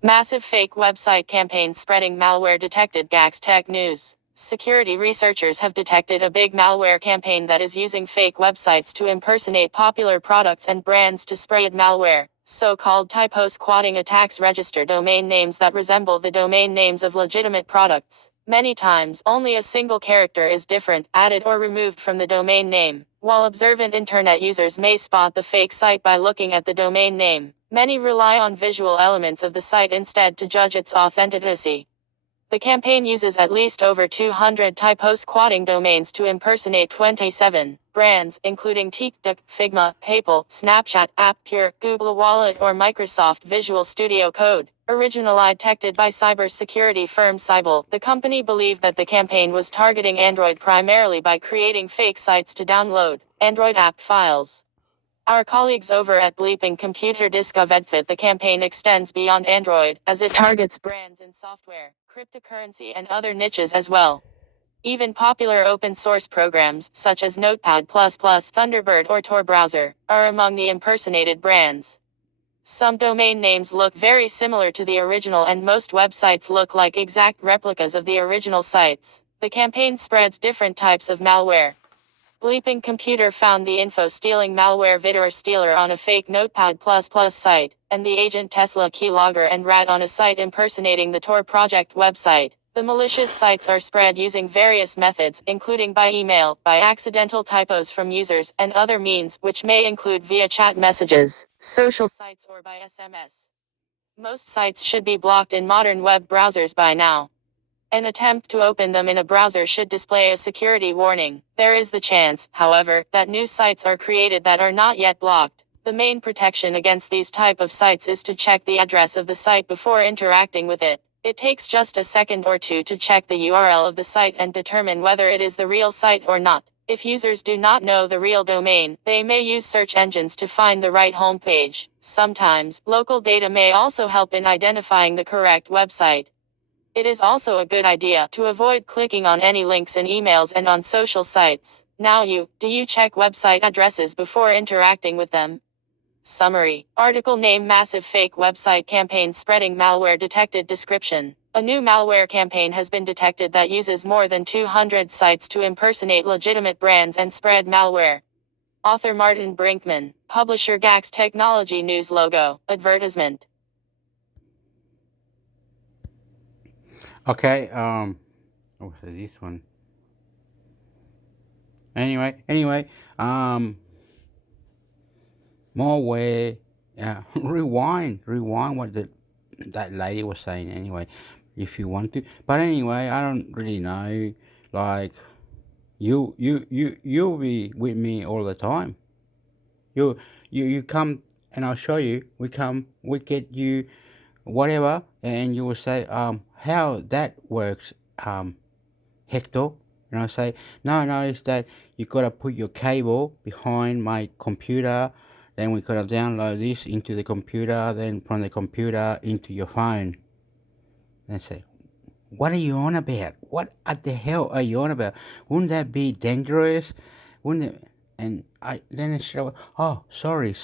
Massive fake website campaign spreading malware detected. Gax Tech News. Security researchers have detected a big malware campaign that is using fake websites to impersonate popular products and brands to spread malware. So-called typo squatting attacks register domain names that resemble the domain names of legitimate products. Many times, only a single character is different, added or removed from the domain name. While observant internet users may spot the fake site by looking at the domain name, many rely on visual elements of the site instead to judge its authenticity. The campaign uses at least over 200 typo squatting domains to impersonate 27 brands, including TikTok, Figma, PayPal, Snapchat, AppPure, Google Wallet, or Microsoft Visual Studio Code. Originally detected by cybersecurity firm Cybele, the company believed that the campaign was targeting Android primarily by creating fake sites to download Android app files. Our colleagues over at Bleeping Computer discovered that the campaign extends beyond Android, as it targets brands in software, cryptocurrency, and other niches as well. Even popular open-source programs, such as Notepad++, Thunderbird, or Tor browser, are among the impersonated brands. Some domain names look very similar to the original, and most websites look like exact replicas of the original sites. The campaign spreads different types of malware. Bleeping Computer found the info stealing malware Vidor Stealer on a fake Notepad++ site, and the agent Tesla keylogger and rat on a site impersonating the Tor project website. The malicious sites are spread using various methods, including by email, by accidental typos from users, and other means, which may include via chat messages, social sites, or by SMS. Most sites should be blocked in modern web browsers by now. An attempt to open them in a browser should display a security warning. There is the chance, however, that new sites are created that are not yet blocked. The main protection against these type of sites is to check the address of the site before interacting with it. It takes just a second or two to check the URL of the site and determine whether it is the real site or not. If users do not know the real domain, they may use search engines to find the right homepage. Sometimes, local data may also help in identifying the correct website. It is also a good idea to avoid clicking on any links in emails and on social sites. Now do you check website addresses before interacting with them? Summary. Article name: Massive fake website campaign spreading malware detected. Description. A new malware campaign has been detected that uses more than 200 sites to impersonate legitimate brands and spread malware. Author Martin Brinkman. Publisher Gax Technology News. Logo. Advertisement. Okay, what's this one? Anyway, malware, rewind what that lady was saying anyway, if you want to. But anyway, I don't really know, like, you'll be with me all the time. You come and I'll show you. We get you whatever, and you will say, how that works, Hector. And I say, no, it's that you gotta put your cable behind my computer, then we gotta download this into the computer, then from the computer into your phone. And I say, what are you on about? What the hell are you on about? Wouldn't that be dangerous? Wouldn't it? And then it's, oh, sorry.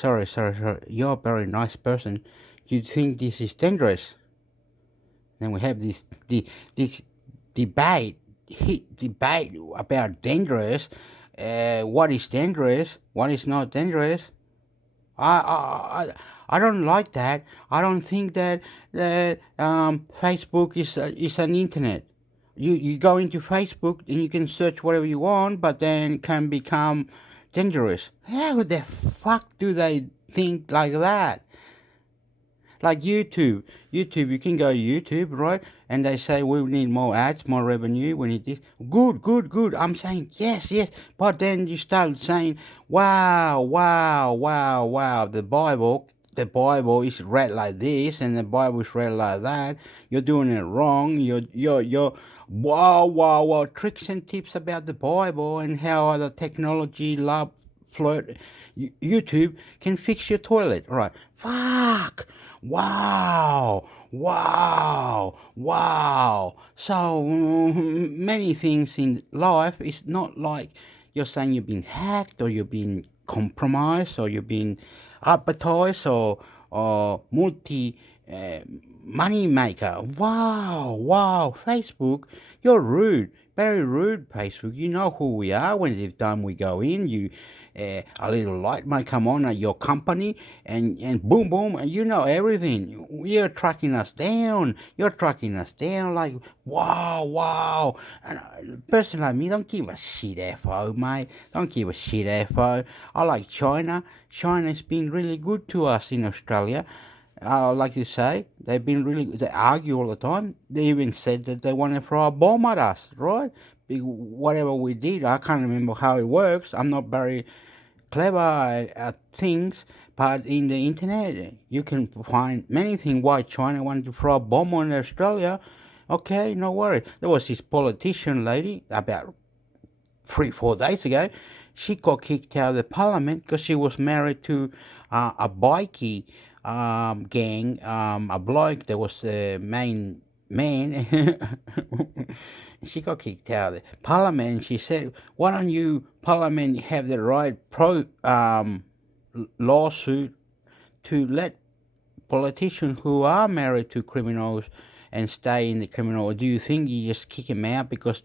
You're a very nice person. You think this is dangerous? Then we have this debate about dangerous. What is dangerous? What is not dangerous? I don't like that. I don't think that Facebook is an internet. You go into Facebook and you can search whatever you want, but then it can become dangerous. How the fuck do they think like that? Like YouTube, you can go YouTube, right? And they say we need more ads, more revenue. We need this. Good. I'm saying yes. But then you start saying, wow. The Bible is read like this, and the Bible is read like that. You're doing it wrong. You're wow. Tricks and tips about the Bible and how the technology love flirt. YouTube can fix your toilet, right? Fuck. Wow. So many things in life. It's not like you're saying you've been hacked or you've been compromised or you've been advertised or multi money maker. Wow. Facebook, you're rude. Very rude, Facebook. You know who we are. When every time we go in, a little light might come on at your company, and boom, and you know everything. You're tracking us down. Like, wow. And a person like me don't give a shit, FO, mate. Don't give a shit, FO. I like China. China's been really good to us in Australia. Like you say, they argue all the time. They even said that they want to throw a bomb at us, right? Whatever we did, I can't remember how it works. I'm not very clever at things, but in the internet, you can find many things why China wanted to throw a bomb on Australia. Okay, no worries. There was this politician lady about 3-4 days ago. She got kicked out of the parliament because she was married to a bikie gang, a bloke that was the main man. She got kicked out of the parliament, and she said, why don't you parliament have the right lawsuit to let politicians who are married to criminals and stay in the criminal, or do you think you just kick him out because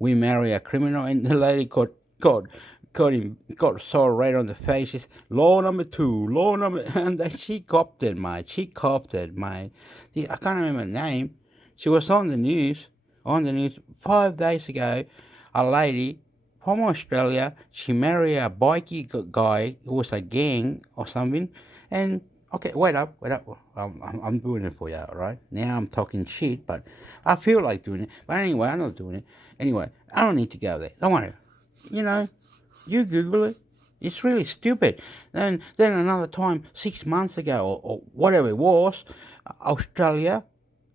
we marry a criminal? And the lady got got so red on the face. She's law number 2, law number, and then she copped it, mate. She copped it, mate. I can't remember her name. She was on the news. 5 days ago. A lady from Australia. She married a bikey guy who was a gang or something. And okay, wait up. I'm doing it for you, all right? Now I'm talking shit, but I feel like doing it. But anyway, I'm not doing it. Anyway, I don't need to go there. Don't worry. You know, you Google it. It's really stupid. Then another time, 6 months ago or whatever it was, Australia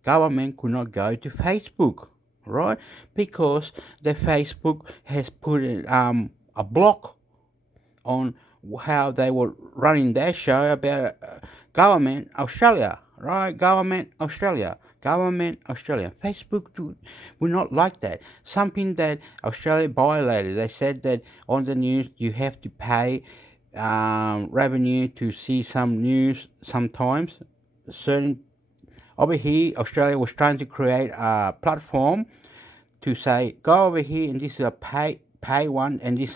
government could not go to Facebook, right? Because the Facebook has put a block on how they were running their show about government Australia, right? Government Australia. Facebook would not like that. Something that Australia violated. They said that on the news you have to pay revenue to see some news sometimes. Certain over here, Australia was trying to create a platform to say, go over here and this is a pay one, and this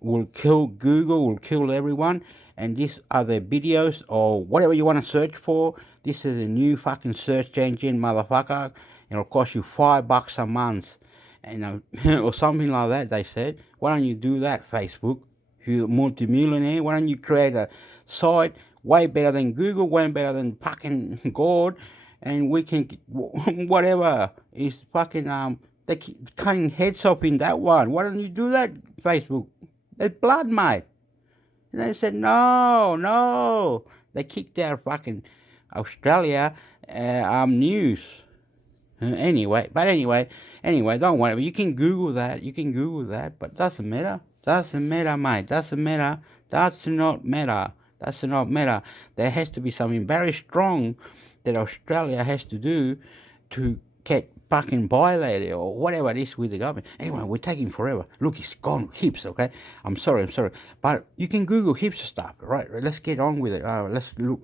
will kill Google, will kill everyone, and these are the videos or whatever you want to search for. This is a new fucking search engine, motherfucker. It'll cost you $5 a month, or something like that. They said, why don't you do that, Facebook? If you're a multimillionaire, why don't you create a site way better than Google, way better than fucking God, and we can whatever is fucking they keep cutting heads off in that one. Why don't you do that, Facebook? It's blood, mate. And they said no. They kicked out fucking Australia news. Anyway, don't worry. You can Google that. But doesn't matter, mate. Does not matter. There has to be something very strong that Australia has to do to get fucking violated or whatever it is with the government. Anyway, we're taking forever. Look, it's gone heaps, okay? I'm sorry. But you can Google heaps of stuff, right? Let's get on with it. Let's look.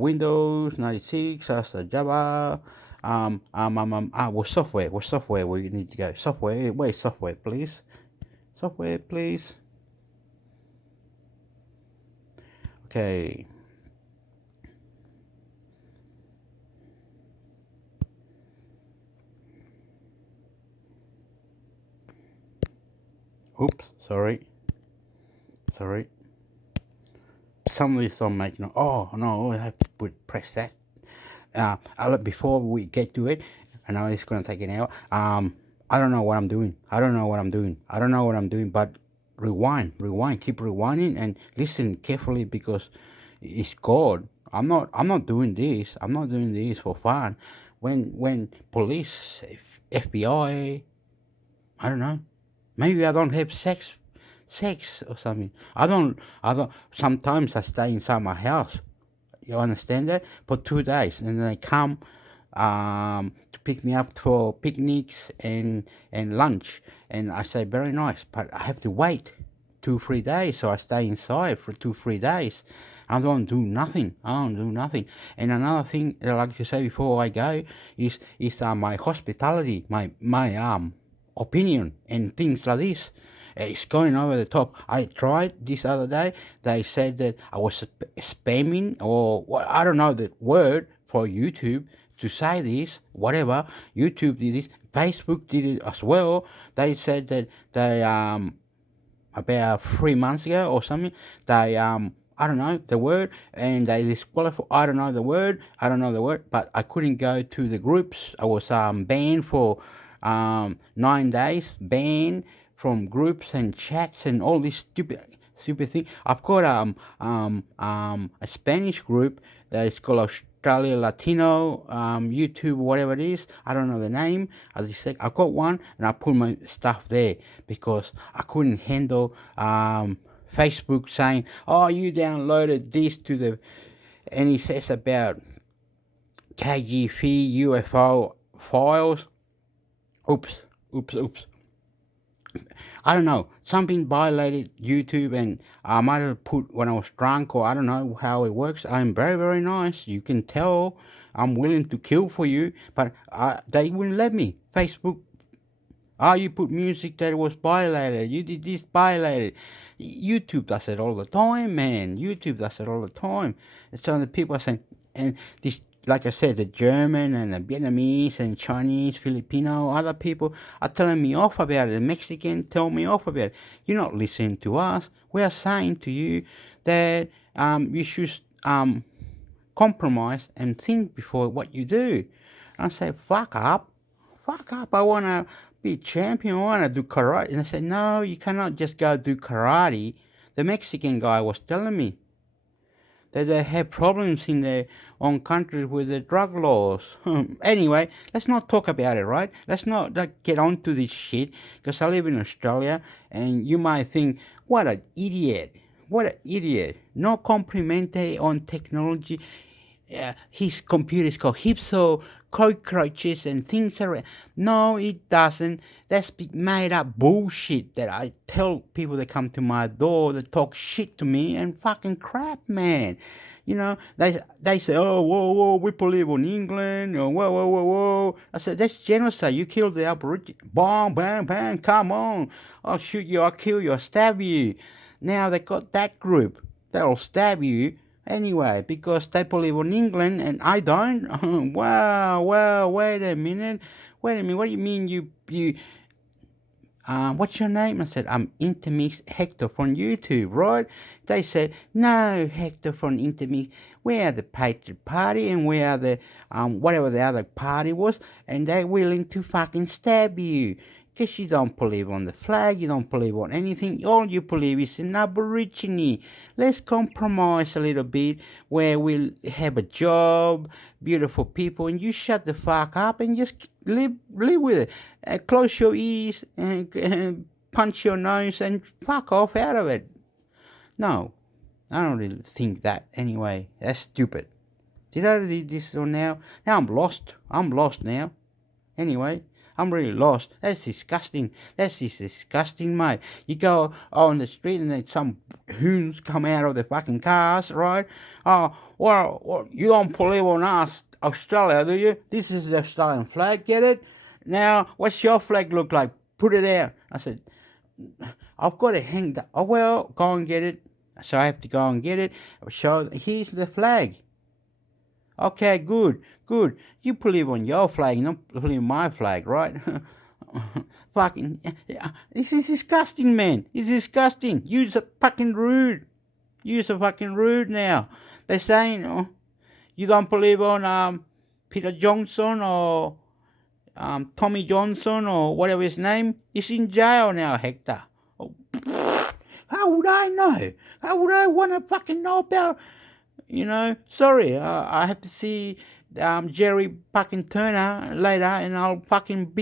Windows 96, Java. What software we need to go? Where's software, please? Software, please. Okay. Oops, sorry. Some of these don't make no. Oh no, I have to press that. Before we get to it, I know it's gonna take an hour. I don't know what I'm doing. But rewind. Keep rewinding and listen carefully because it's God. I'm not doing this. I'm not doing this for fun. When police, FBI, I don't know. Maybe I don't have sex or something. I don't. Sometimes I stay inside my house. You understand that? For 2 days, and then they come to pick me up for picnics and lunch, and I say very nice, but I have to wait 2-3 days, so I stay inside for 2-3 days. I don't do nothing. And another thing that I like to say before I go is my hospitality, my opinion and things like this. It's going over the top. I tried this other day. They said that I was spamming, or I don't know the word for YouTube to say this. Whatever. YouTube did this. Facebook did it as well. They said that they about 3 months ago or something. They I don't know the word, and they disqualified. I don't know the word, but I couldn't go to the groups. I was banned for 9 days, banned from groups and chats and all this stupid thing. I've got a Spanish group that is called Australia Latino YouTube, whatever it is. I don't know the name. As I said, I've got one, and I put my stuff there because I couldn't handle Facebook saying, "Oh, you downloaded this to the," and he says about KGV UFO files. Oops. I don't know. Something violated YouTube, and I might have put when I was drunk, or I don't know how it works. I'm very, very nice. You can tell I'm willing to kill for you, but they wouldn't let me. Facebook Oh, you put music that was violated. You did this violated. YouTube does it all the time, man. YouTube does it all the time. And so the people are saying, and this, like I said, the German and the Vietnamese and Chinese, Filipino, other people are telling me off about it. The Mexican tell me off about it. You're not listening to us. We are saying to you that you should compromise and think before what you do. And I say, fuck up. Fuck up. I want to be a champion. I want to do karate. And I said, no, you cannot just go do karate. The Mexican guy was telling me that they have problems in their own country with the drug laws. Anyway, let's not talk about it, right? Let's not get on to this shit, because I live in Australia, and you might think, what an idiot. What an idiot. No complimente on technology. His computer is called Hipso, cockroaches and things around. No, it doesn't. That's made up bullshit that I tell people that come to my door that talk shit to me and fucking crap, man. You know, they say, oh, whoa, we believe in England, or whoa. I said, that's genocide. You killed the Aborigines. Bang, bang, bang, come on. I'll shoot you, I'll kill you, I'll stab you. Now they got that group that'll stab you anyway because they believe in England and I don't. Wow, wait a minute. What do you mean you what's your name? I said, I'm Intermix Hector from YouTube, right? They said, no, Hector from Intermix. We are the Patriot Party and we are the, whatever the other party was, and they're willing to fucking stab you. Because you don't believe on the flag, you don't believe on anything, all you believe is an Aborigine. Let's compromise a little bit where we'll have a job, beautiful people, and you shut the fuck up and just live with it. Close your ears and punch your nose and fuck off out of it. No, I don't really think that anyway. That's stupid. Did I read this or now? Now I'm lost. I'm lost now. Anyway. I'm really lost. That's disgusting. That's just disgusting, mate. You go on the street and then some hoons come out of the fucking cars, right? Oh, well, you don't believe on us, Australia, do you? This is the Australian flag, get it? Now, what's your flag look like? Put it out. I said, I've got to hang that. Oh, well, go and get it. So I have to go and get it. So here's the flag. Okay, good. You believe on your flag, not believe on my flag, right? Fucking, this is disgusting, man. It's disgusting. You're fucking rude. You're so fucking rude now. They're saying, oh, you don't believe on Peter Johnson or Tommy Johnson or whatever his name. He's in jail now, Hector. Oh, how would I know? How would I want to fucking know about? You know, sorry, I have to see Jerry fucking Turner later, and I'll fucking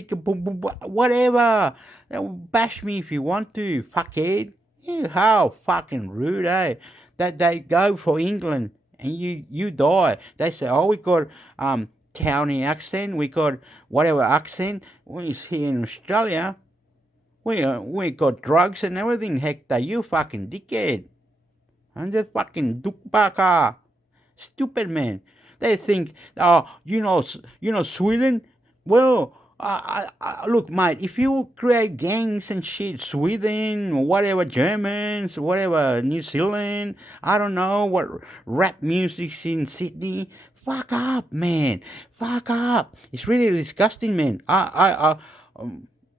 whatever. Bash me if you want to, fuckhead. Yeah, how fucking rude, eh? That they go for England and you die. They say, oh, we got county accent, we got whatever accent. When it's here in Australia, we got drugs and everything. Hector, you fucking dickhead. And the fucking dukbaka. Stupid, man. They think, oh, you know Sweden? Well, look, mate, if you create gangs and shit, Sweden, or whatever, Germans, whatever, New Zealand, I don't know what rap music's in Sydney, fuck up, man. Fuck up. It's really disgusting, man.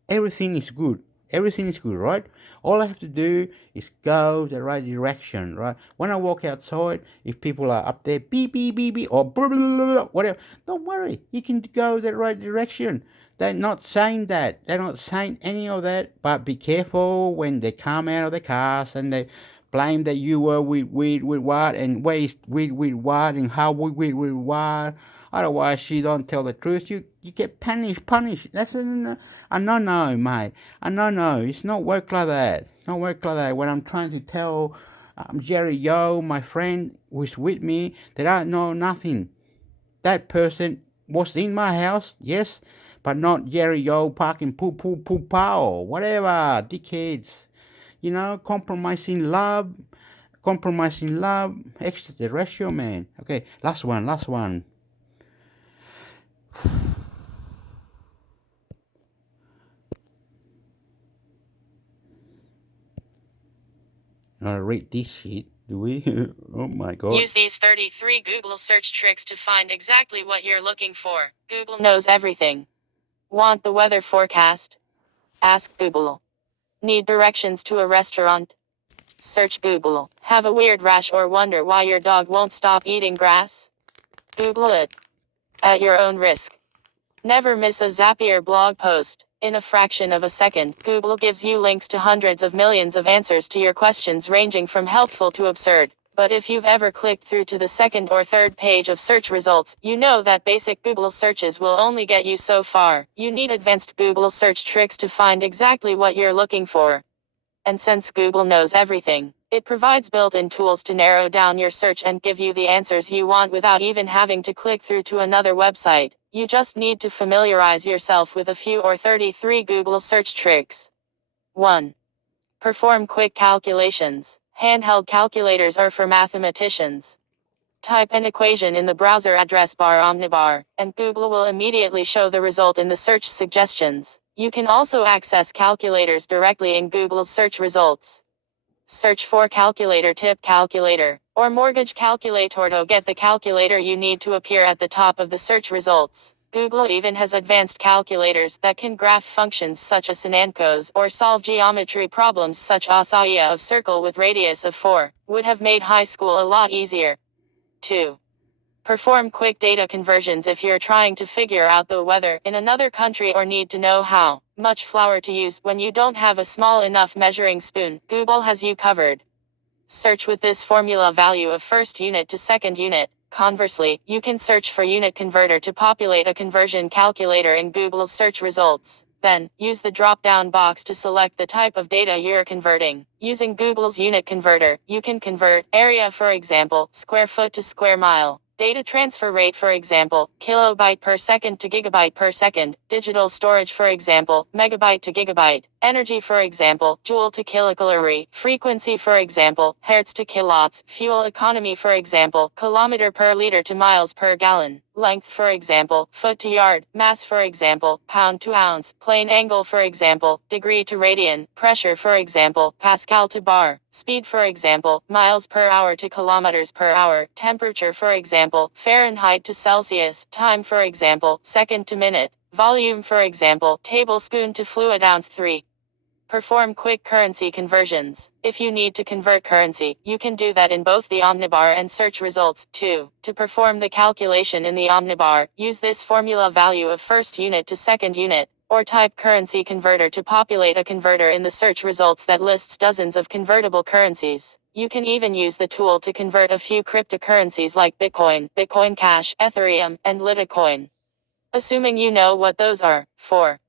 Everything is good. Everything is good, right? All I have to do is go the right direction, right? When I walk outside, if people are up there, beep, beep, beep, beep, or blah, blah, blah, blah, whatever, don't worry. You can go the right direction. They're not saying that. They're not saying any of that. But be careful when they come out of the cars and they blame that you were with what and waste with what and how with what. Otherwise, you don't tell the truth. You get punished. That's a no, mate. A no. It's not work like that. It's not work like that. When I'm trying to tell Jerry Yo, my friend who's with me, that I know nothing. That person was in my house, yes, but not Jerry Yo parking poo pow, whatever, dickheads. You know, compromising love, extraterrestrial, man. Okay, last one. Read this sheet. Do we? Oh my God. Use these 33 Google search tricks to find exactly what you're looking for. Google knows everything. Want the weather forecast? Ask Google. Need directions to a restaurant? Search Google. Have a weird rash or wonder why your dog won't stop eating grass? Google it. At your own risk. Never miss a Zapier blog post. In a fraction of a second, Google gives you links to hundreds of millions of answers to your questions ranging from helpful to absurd. But if you've ever clicked through to the second or third page of search results, you know that basic Google searches will only get you so far. You need advanced Google search tricks to find exactly what you're looking for. And since Google knows everything, it provides built-in tools to narrow down your search and give you the answers you want without even having to click through to another website. You just need to familiarize yourself with a few or 33 Google search tricks. 1. Perform quick calculations. Handheld calculators are for mathematicians. Type an equation in the browser address bar Omnibar, and Google will immediately show the result in the search suggestions. You can also access calculators directly in Google's search results. Search for calculator tip calculator, or mortgage calculator to get the calculator you need to appear at the top of the search results. Google even has advanced calculators that can graph functions such as sinancos or solve geometry problems such as area of circle with radius of 4, would have made high school a lot easier. 2. Perform quick data conversions if you're trying to figure out the weather in another country or need to know how much flour to use when you don't have a small enough measuring spoon. Google has you covered. Search with this formula value of first unit to second unit. Conversely, you can search for unit converter to populate a conversion calculator in Google's search results. Then, use the drop-down box to select the type of data you're converting. Using Google's unit converter, you can convert area, for example, square foot to square mile. Data transfer rate, for example, kilobyte per second to gigabyte per second. Digital storage, for example, megabyte to gigabyte. Energy, for example, joule to kilocalorie. Frequency, for example, hertz to kilowatts. Fuel economy, for example, kilometer per liter to miles per gallon. Length, for example, foot to yard. Mass, for example, pound to ounce. Plane angle, for example, degree to radian. Pressure, for example, Pascal to bar. Speed, for example, miles per hour to kilometers per hour. Temperature, for example, Fahrenheit to Celsius. Time, for example, second to minute. Volume, for example, tablespoon to fluid ounce. 3. Perform quick currency conversions. If you need to convert currency, you can do that in both the Omnibar and search results. 2. To perform the calculation in the Omnibar, use this formula value of first unit to second unit, or type currency converter to populate a converter in the search results that lists dozens of convertible currencies. You can even use the tool to convert a few cryptocurrencies like Bitcoin, Bitcoin Cash, Ethereum, and Litecoin. Assuming you know what those are. 4.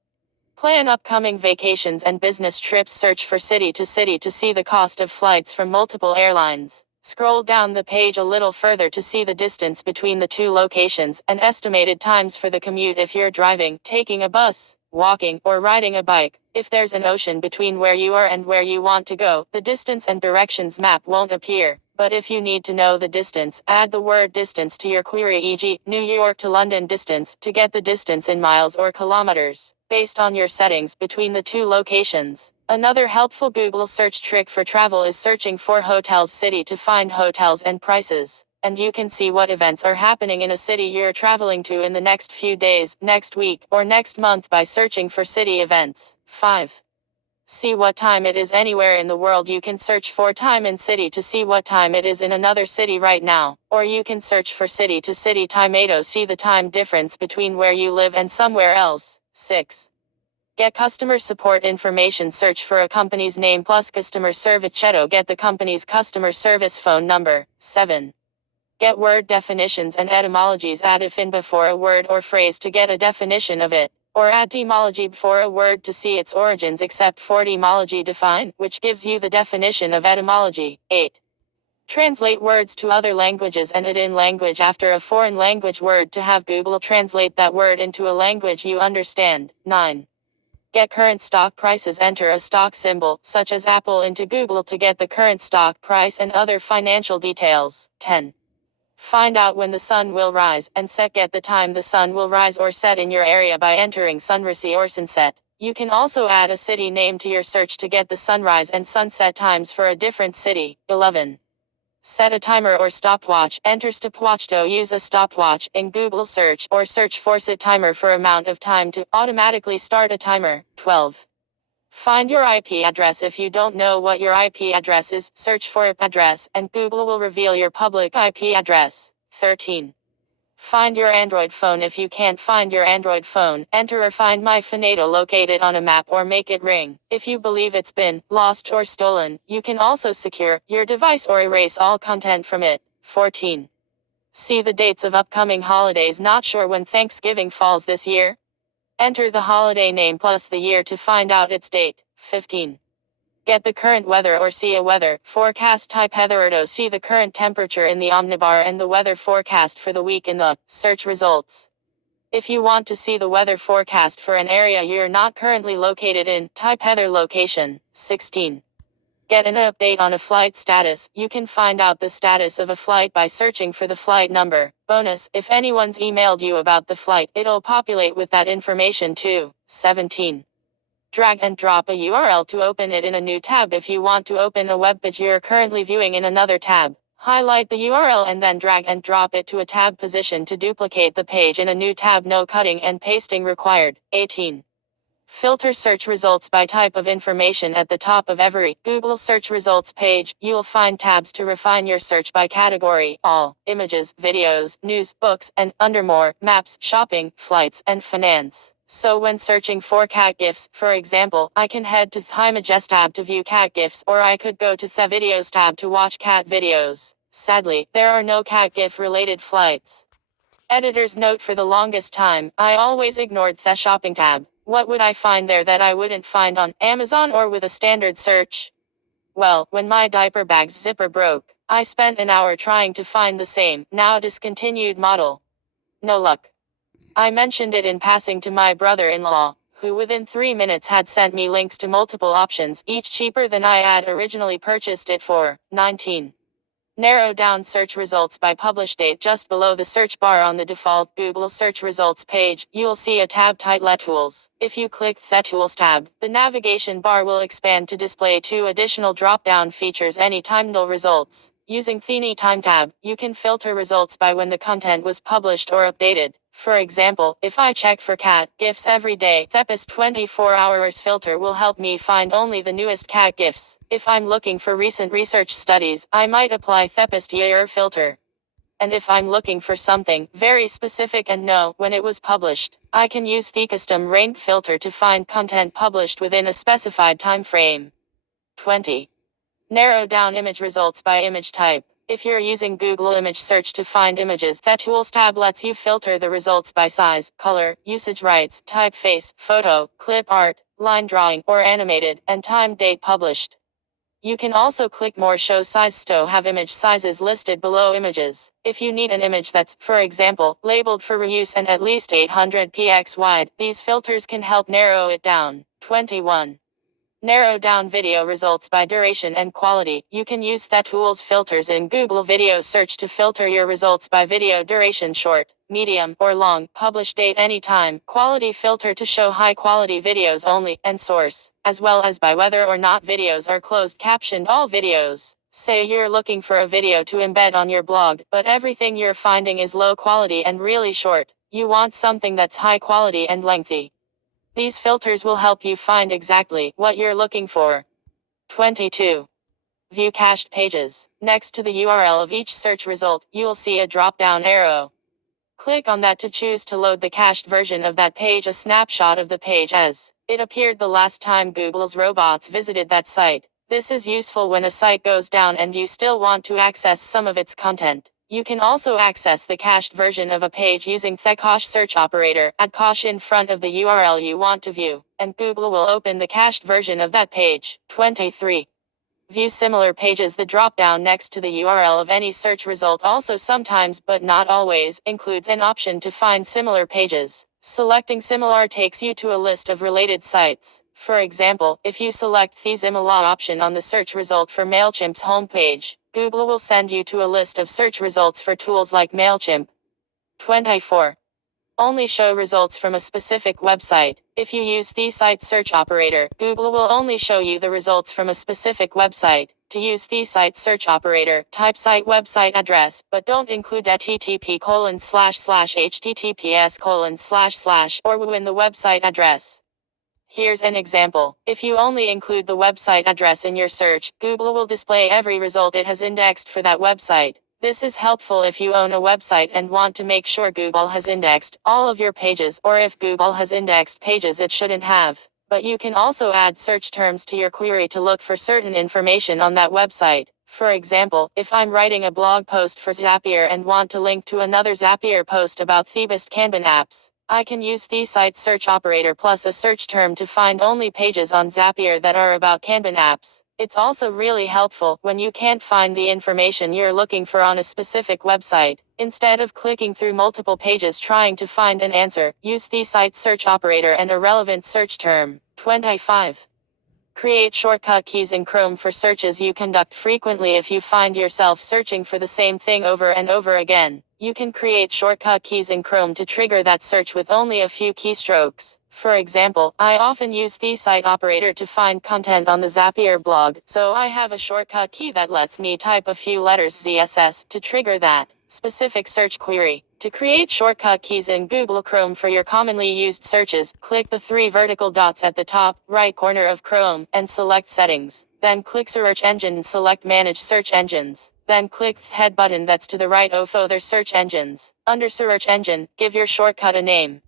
Plan upcoming vacations and business trips. Search for city to see the cost of flights from multiple airlines. Scroll down the page a little further to see the distance between the two locations and estimated times for the commute if you're driving, taking a bus, walking, or riding a bike. If there's an ocean between where you are and where you want to go, the distance and directions map won't appear. But if you need to know the distance, add the word distance to your query, e.g., New York to London distance, to get the distance in miles or kilometers, based on your settings between the two locations. Another helpful Google search trick for travel is searching for hotels city to find hotels and prices. And you can see what events are happening in a city you're traveling to in the next few days, next week, or next month by searching for city events. 5. See what time it is anywhere in the world. You can search for time in city to see what time it is in another city right now. Or you can search for city to city time to see the time difference between where you live and somewhere else. 6. Get customer support information. Search for a company's name plus customer service cheto. Get the company's customer service phone number. 7. Get word definitions and etymologies. Add if in before a word or phrase to get a definition of it. Or add etymology before a word to see its origins except for etymology define, which gives you the definition of etymology. 8. Translate words to other languages and add in language after a foreign language word to have Google translate that word into a language you understand. 9. Get current stock prices. Enter a stock symbol, such as Apple, into Google to get the current stock price and other financial details. 10. Find out when the sun will rise, and get the time the sun will rise or set in your area by entering sunrise or sunset. You can also add a city name to your search to get the sunrise and sunset times for a different city. 11. Set a timer or stopwatch. Enter stopwatch to use a stopwatch in Google search or search for set timer for amount of time to automatically start a timer. 12. Find your IP address. If you don't know what your IP address is, search for IP address and Google will reveal your public IP address. 13. Find your Android phone. If you can't find your Android phone, enter or find my Finado, locate it on a map or make it ring. If you believe it's been lost or stolen, you can also secure your device or erase all content from it. 14. See the dates of upcoming holidays. Not sure when Thanksgiving falls this year? Enter the holiday name plus the year to find out its date. 15. Get the current weather or see a weather forecast. Type Heatherado. See the current temperature in the Omnibar and the weather forecast for the week in the search results. If you want to see the weather forecast for an area you're not currently located in, type Heather location. 16. Get an update on a flight status. You can find out the status of a flight by searching for the flight number. Bonus, if anyone's emailed you about the flight, it'll populate with that information too. 17. Drag and drop a URL to open it in a new tab. If you want to open a web page you're currently viewing in another tab, highlight the URL and then drag and drop it to a tab position to duplicate the page in a new tab. No cutting and pasting required. 18. Filter search results by type of information. At the top of every Google search results page, you'll find tabs to refine your search by category: all, images, videos, news, books, and under more, maps, shopping, flights, and finance. So when searching for cat gifs, for example, I can head to the images tab to view cat gifs, or I could go to the videos tab to watch cat videos. Sadly, there are no cat gif related flights. Editor's note: for the longest time, I always ignored the shopping tab. What would I find there that I wouldn't find on Amazon or with a standard search? Well, when my diaper bag's zipper broke, I spent an hour trying to find the same, now discontinued model. No luck. I mentioned it in passing to my brother-in-law, who within 3 minutes had sent me links to multiple options, each cheaper than I had originally purchased it for. 19. Narrow down search results by publish date. Just below the search bar on the default Google search results page, you'll see a tab titled Tools. If you click the Tools tab, the navigation bar will expand to display 2 additional drop-down features: anytime no results. Using the Anytime tab, you can filter results by when the content was published or updated. For example, if I check for cat gifs every day, Thepis 24 hours filter will help me find only the newest cat gifs. If I'm looking for recent research studies, I might apply Thepis year filter. And if I'm looking for something very specific and know when it was published, I can use the custom ranked filter to find content published within a specified time frame. 20. Narrow down image results by image type. If you're using Google Image Search to find images, the Tools tab lets you filter the results by size, color, usage rights, typeface, photo, clip art, line drawing, or animated, and time date published. You can also click More Show Size to have image sizes listed below images. If you need an image that's, for example, labeled for reuse and at least 800 px wide, these filters can help narrow it down. 21. Narrow down video results by duration and quality. You can use the Tools filters in Google Video Search to filter your results by video duration: short, medium, or long, publish date, anytime, quality filter to show high quality videos only, and source, as well as by whether or not videos are closed captioned. All videos. Say you're looking for a video to embed on your blog, but everything you're finding is low quality and really short. You want something that's high quality and lengthy. These filters will help you find exactly what you're looking for. 22. View cached pages. Next to the URL of each search result, you'll see a drop-down arrow. Click on that to choose to load the cached version of that page, a snapshot of the page as it appeared the last time Google's robots visited that site. This is useful when a site goes down and you still want to access some of its content. You can also access the cached version of a page using the cache search operator. Add cache in front of the URL you want to view, and Google will open the cached version of that page. 23. View similar pages. The drop-down next to the URL of any search result also sometimes, but not always, includes an option to find similar pages. Selecting similar takes you to a list of related sites. For example, if you select the similar option on the search result for MailChimp's homepage, Google will send you to a list of search results for tools like MailChimp. 24. Only show results from a specific website. If you use the site search operator, Google will only show you the results from a specific website. To use the site search operator, type site website address, but don't include http://https:// or www in the website address. Here's an example. If you only include the website address in your search, Google will display every result it has indexed for that website. This is helpful if you own a website and want to make sure Google has indexed all of your pages, or if Google has indexed pages it shouldn't have. But you can also add search terms to your query to look for certain information on that website. For example, if I'm writing a blog post for Zapier and want to link to another Zapier post about Thebest Kanban apps, I can use the site search operator plus a search term to find only pages on Zapier that are about Kanban apps. It's also really helpful when you can't find the information you're looking for on a specific website. Instead of clicking through multiple pages trying to find an answer, use the site search operator and a relevant search term. 25. Create shortcut keys in Chrome for searches you conduct frequently. If you find yourself searching for the same thing over and over again, you can create shortcut keys in Chrome to trigger that search with only a few keystrokes. For example, I often use the site operator to find content on the Zapier blog, so I have a shortcut key that lets me type a few letters ZSS to trigger that specific search query. To create shortcut keys in Google Chrome for your commonly used searches, click the three vertical dots at the top right corner of Chrome and select Settings. Then click Search Engine and select Manage Search Engines. Then click the head button that's to the right of other search engines. Under Search Engine, give your shortcut a name.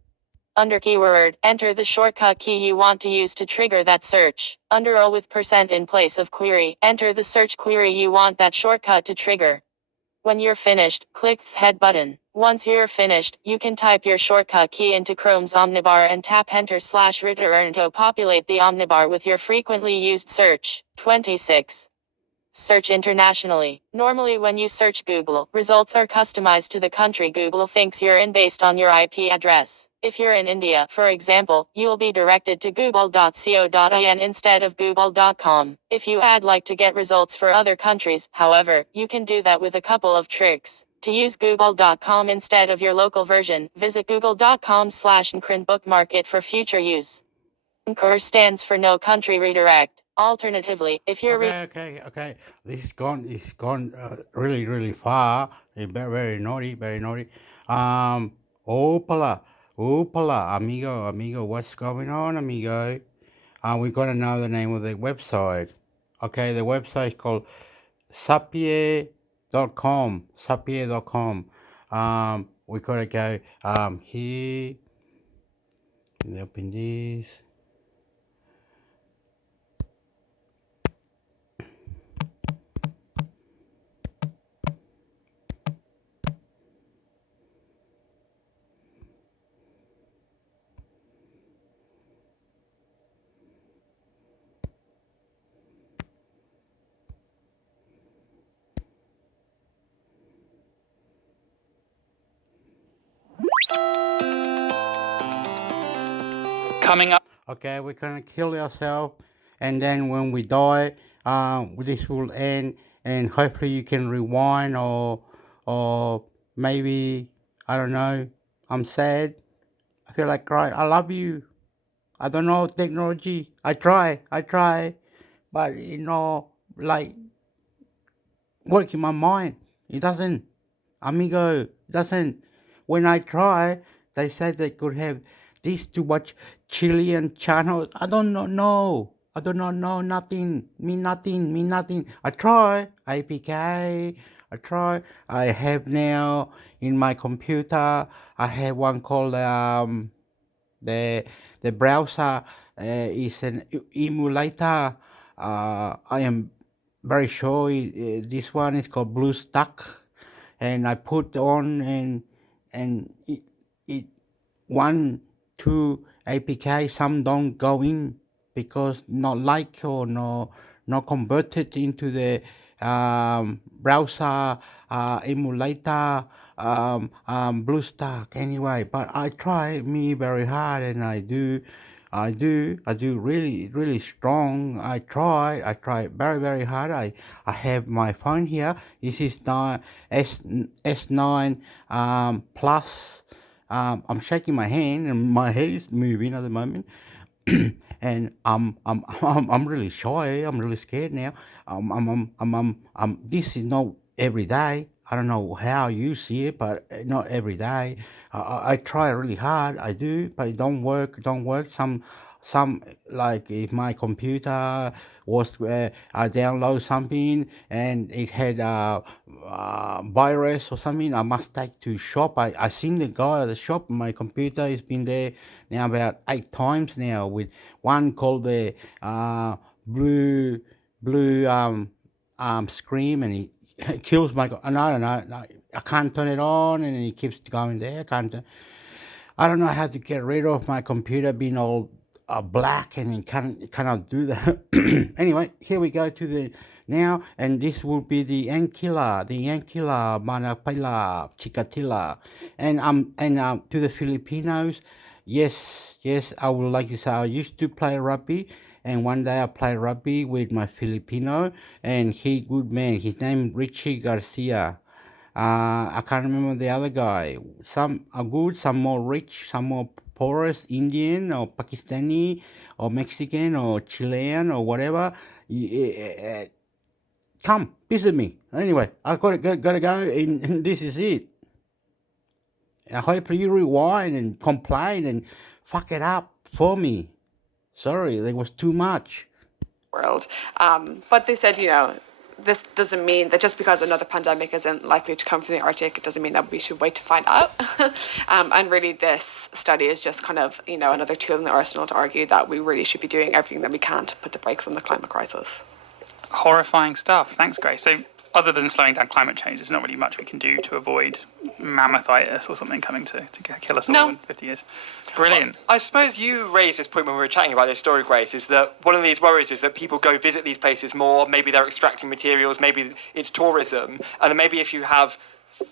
Under Keyword, enter the shortcut key you want to use to trigger that search. Under all with % in place of query, enter the search query you want that shortcut to trigger. When you're finished, click the head button. Once you're finished, you can type your shortcut key into Chrome's Omnibar and tap Enter/Return to populate the Omnibar with your frequently used search. 26. Search internationally. Normally when you search Google, results are customized to the country Google thinks you're in based on your IP address. If you're in India, for example, you'll be directed to google.co.in instead of google.com. If you would like to get results for other countries, however, you can do that with a couple of tricks. To use google.com instead of your local version, visit google.com/nkrin bookmark it for future use. NKR stands for No Country Redirect. Alternatively, if you're Okay. This is gone really, really far. Very, very naughty, very naughty. Opala, amigo, what's going on, amigo? We got to know the name of the website. Okay, the website is called Zapier.com. We got to go here. Open this. Coming up. Okay, we're gonna kill ourselves, and then when we die, this will end, and hopefully you can rewind, or maybe I don't know. I'm sad. I feel like crying. I love you. I don't know technology. I try, but like work in my mind. It doesn't, amigo. It doesn't. When I try, they said they could have this to watch Chilean channels. I don't know. No, I do not know nothing. Me nothing. I try APK. I try. I have now in my computer. I have one called the browser is an emulator. I am very sure this one is called BlueStack, and I put on and it 1, 2 APK. Some don't go in because not like or not converted into the browser emulator BlueStack anyway. But I try me very hard, and I do really, really strong. I try very, very hard. I have my phone here. This is S9 plus I'm shaking my hand and my head is moving at the moment. And I'm really shy. I'm really scared now. This is not every day. I don't know how you see it, but not every day. I try really hard. I do, but it don't work. Don't work. Some like if my computer was I download something and it had virus or something, I must take to shop. I seen the guy at the shop. My computer has been there now about 8 times now with one called the blue scream, and he kills my. No, I can't turn it on, and he keeps going there. I don't know how to get rid of my computer being all black, and it cannot do that. Anyway, here we go to the now, and this will be the Ankila, Manapila, Chikatila, and to the Filipinos. Yes, I would like to say I used to play rugby, and one day I played rugby with my Filipino, and he good man. His name Richie Garcia. I can't remember the other guy. Some are good, some more rich, some more porous, Indian or Pakistani or Mexican or Chilean or whatever. Come visit me. Anyway, I gotta go, and this is it. I hope you rewind and complain and fuck it up for me. Sorry, there was too much. World. But they said, this doesn't mean that just because another pandemic isn't likely to come from the Arctic, it doesn't mean that we should wait to find out. And really this study is just kind of, another tool in the arsenal to argue that we really should be doing everything that we can to put the brakes on the climate crisis. Horrifying stuff. Thanks, Grace. So, other than slowing down climate change, there's not really much we can do to avoid mammothitis or something coming to kill us all in 50 years. Brilliant. Well, I suppose you raised this point when we were chatting about this story, Grace, is that one of these worries is that people go visit these places more, maybe they're extracting materials, maybe it's tourism, and then maybe if you have,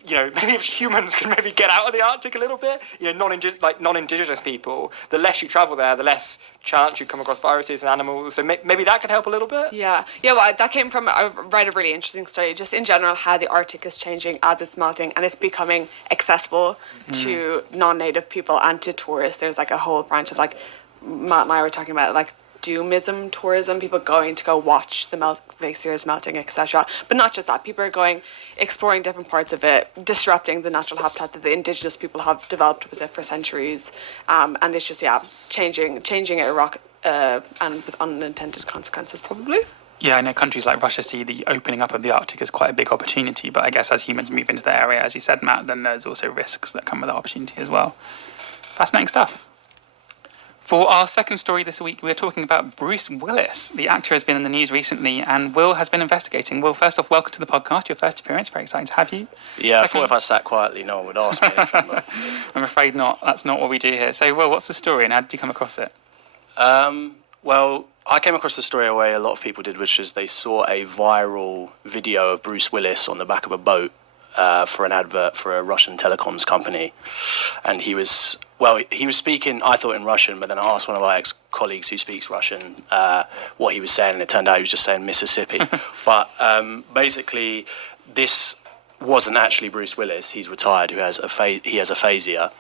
maybe if humans can maybe get out of the Arctic a little bit, non-indigenous people, the less you travel there, the less chance you come across viruses and animals, so maybe that could help a little bit? Yeah, well, that came from, I read a really interesting study, just in general, how the Arctic is changing as it's melting, and it's becoming accessible to non-native people and to tourists. There's like a whole branch of Matt and I were talking about doomism tourism, people going to go watch the glaciers melting, etc. But not just that, people are going, exploring different parts of it, disrupting the natural habitat that the indigenous people have developed with it for centuries. And it's just, changing it and with unintended consequences, probably. Yeah, I know countries like Russia see the opening up of the Arctic as quite a big opportunity, but I guess as humans move into the area, as you said, Matt, then there's also risks that come with that opportunity as well. Fascinating stuff. For our second story this week, we're talking about Bruce Willis. The actor has been in the news recently, and Will has been investigating. Will, first off, welcome to the podcast. Your first appearance. Very exciting to have you. Yeah, I thought if I sat quietly, no one would ask me anything. But... I'm afraid not. That's not what we do here. So, Will, what's the story, and how did you come across it? Well, I came across the story a way a lot of people did, which is they saw a viral video of Bruce Willis on the back of a boat for an advert for a Russian telecoms company. And he was speaking, I thought, in Russian, but then I asked one of our ex-colleagues who speaks Russian what he was saying, and it turned out he was just saying Mississippi. But basically, this wasn't actually Bruce Willis. He's retired, he has aphasia.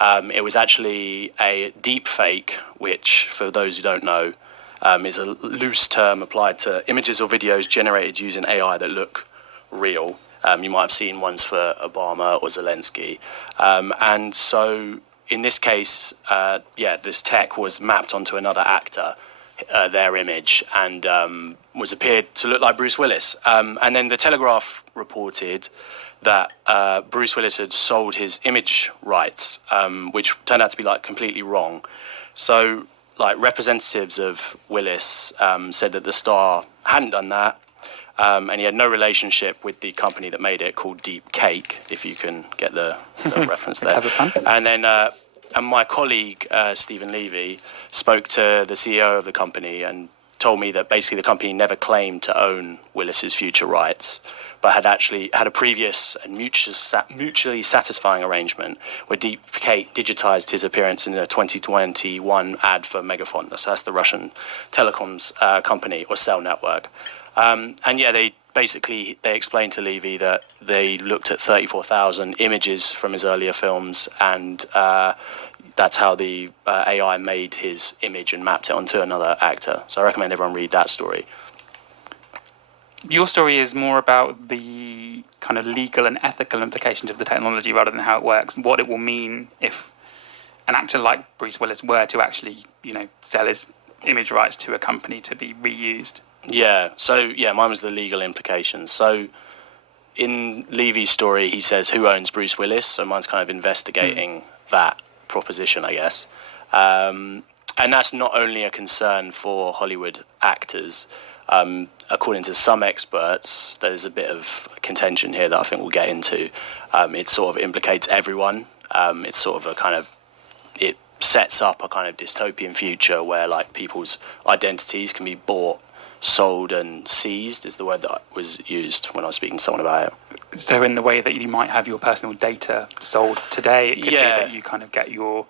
It was actually a deep fake, which, for those who don't know, is a loose term applied to images or videos generated using AI that look real. You might have seen ones for Obama or Zelensky. And so in this case, this tech was mapped onto another actor, their image, and was appeared to look like Bruce Willis. And then the Telegraph reported that Bruce Willis had sold his image rights, which turned out to be completely wrong. So representatives of Willis said that the star hadn't done that. And he had no relationship with the company that made it, called Deep Cake, if you can get the reference there. And then and my colleague, Stephen Levy, spoke to the CEO of the company and told me that basically the company never claimed to own Willis's future rights, but had actually had a previous and mutually satisfying arrangement where Deep Cake digitized his appearance in a 2021 ad for Megafon. So that's the Russian telecoms company or cell network. They basically they explained to Levy that they looked at 34,000 images from his earlier films, and that's how the AI made his image and mapped it onto another actor. So I recommend everyone read that story. Your story is more about the kind of legal and ethical implications of the technology rather than how it works, and what it will mean if an actor like Bruce Willis were to actually, sell his image rights to a company to be reused. Yeah, so mine was the legal implications. So in Levy's story, he says, who owns Bruce Willis? So mine's kind of investigating that proposition, I guess. And that's not only a concern for Hollywood actors. According to some experts, there's a bit of contention here that I think we'll get into. It sort of implicates everyone. It's sort of it sets up a kind of dystopian future where like people's identities can be bought, sold and seized is the word that was used when I was speaking to someone about it. So in the way that you might have your personal data sold today, it could be that you kind of get your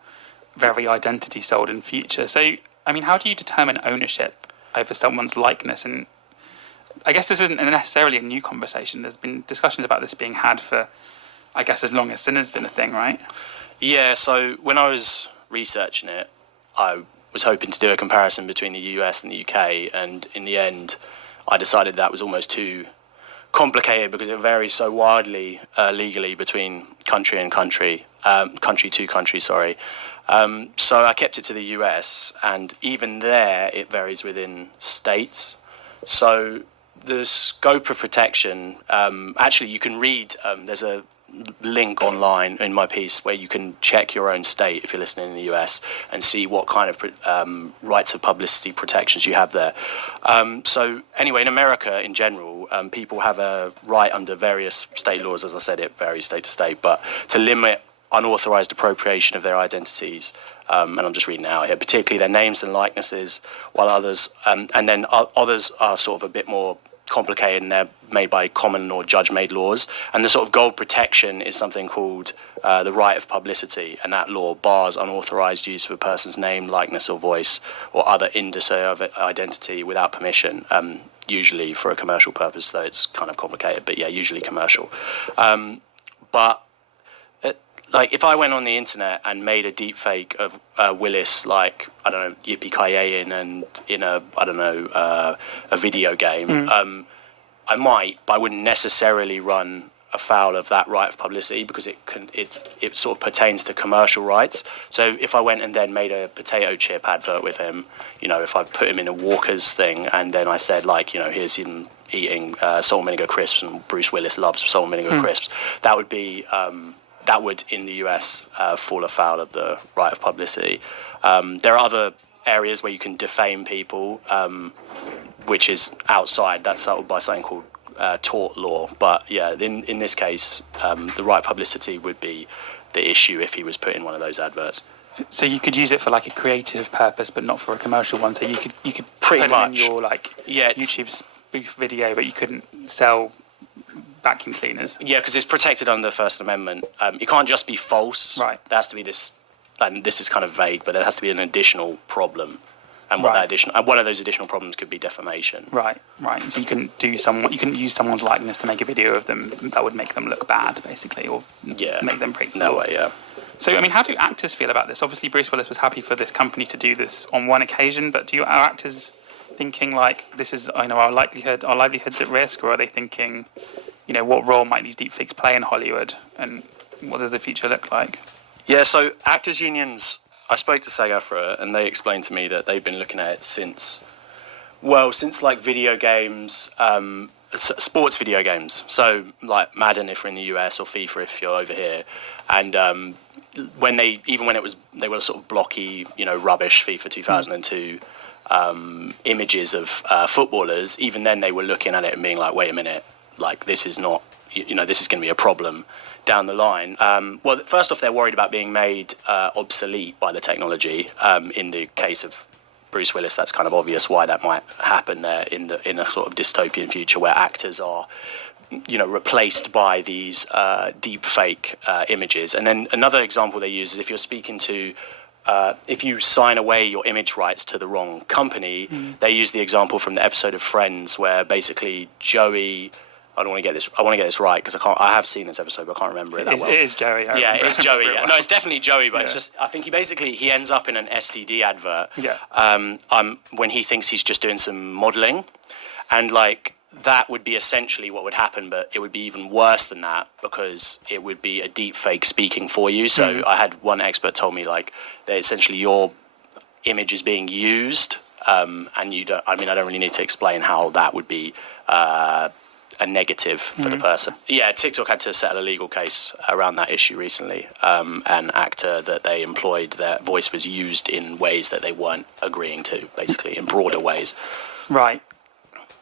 very identity sold in future. So, I mean, how do you determine ownership over someone's likeness? And I guess this isn't necessarily a new conversation. There's been discussions about this being had for, I guess, as long as cinema's been a thing, right? Yeah, so when I was researching it, I was hoping to do a comparison between the US and the UK, and in the end, I decided that was almost too complicated because it varies so widely legally between country to country, sorry. So I kept it to the US, and even there, it varies within states. So the scope of protection, actually, you can read, there's a link online in my piece where you can check your own state if you're listening in the US and see what kind of rights of publicity protections you have there. So anyway, in America in general, people have a right under various state laws, as I said, it varies state to state, but to limit unauthorized appropriation of their identities, and I'm just reading it out here, particularly their names and likenesses, while others, and then others are sort of a bit more complicated and they're made by common or judge-made laws. And the sort of gold protection is something called the right of publicity, and that law bars unauthorized use of a person's name, likeness or voice or other indice of identity without permission, usually for a commercial purpose, though it's kind of complicated, but yeah, usually commercial. But like if I went on the internet and made a deep fake of Willis, like, I don't know, yippee-ki-yay and in a, I don't know, a video game, I might, but I wouldn't necessarily run afoul of that right of publicity because it sort of pertains to commercial rights. So if I went and then made a potato chip advert with him, if I put him in a Walker's thing and then I said, like, here's him eating salt and vinegar crisps and Bruce Willis loves salt and vinegar crisps, that would be... that would, in the US, fall afoul of the right of publicity. There are other areas where you can defame people, which is outside. That's settled by something called tort law. But yeah, in this case, the right of publicity would be the issue if he was put in one of those adverts. So you could use it for like a creative purpose, but not for a commercial one. So you could pretty put much it in your YouTube spoof video, but you couldn't sell vacuum cleaners. Yeah, because it's protected under the First Amendment. It can't just be false. Right. There has to be this, and this is kind of vague, but there has to be an additional problem. And what one of those additional problems could be defamation. Right. So you couldn't use someone's likeness to make a video of them that would make them look bad, basically, or make them break the law. No way, yeah. So, I mean, how do actors feel about this? Obviously, Bruce Willis was happy for this company to do this on one occasion, but are actors thinking like this is, our livelihoods at risk, or are they thinking, what role might these deepfakes play in Hollywood, and what does the future look like? Yeah, so actors' unions, I spoke to SAG-AFTRA, and they explained to me that they've been looking at it since like video games, sports video games. So like Madden if you're in the US, or FIFA if you're over here. And when they were sort of blocky, rubbish FIFA 2002 images of footballers, even then they were looking at it and being like, wait a minute, like this is not, this is going to be a problem down the line. Well, first off, they're worried about being made obsolete by the technology. In the case of Bruce Willis, that's kind of obvious why that might happen there in a sort of dystopian future where actors are, replaced by these deep fake images. And then another example they use is if you're speaking to if you sign away your image rights to the wrong company, they use the example from the episode of Friends where basically Joey, I want to get this right because I have seen this episode, but I can't remember it that well. It is Joey. Yeah, it is Joey. Yeah. Well. No, it's definitely Joey, but it's just, I think he ends up in an STD advert. Yeah. When he thinks he's just doing some modeling, and like that would be essentially what would happen, but it would be even worse than that because it would be a deep fake speaking for you. So I had one expert told me like that essentially your image is being used, and you don't. I mean, I don't really need to explain how that would be a negative for the person. Yeah, TikTok had to settle a legal case around that issue recently. An actor that they employed, their voice was used in ways that they weren't agreeing to, basically, in broader ways. Right.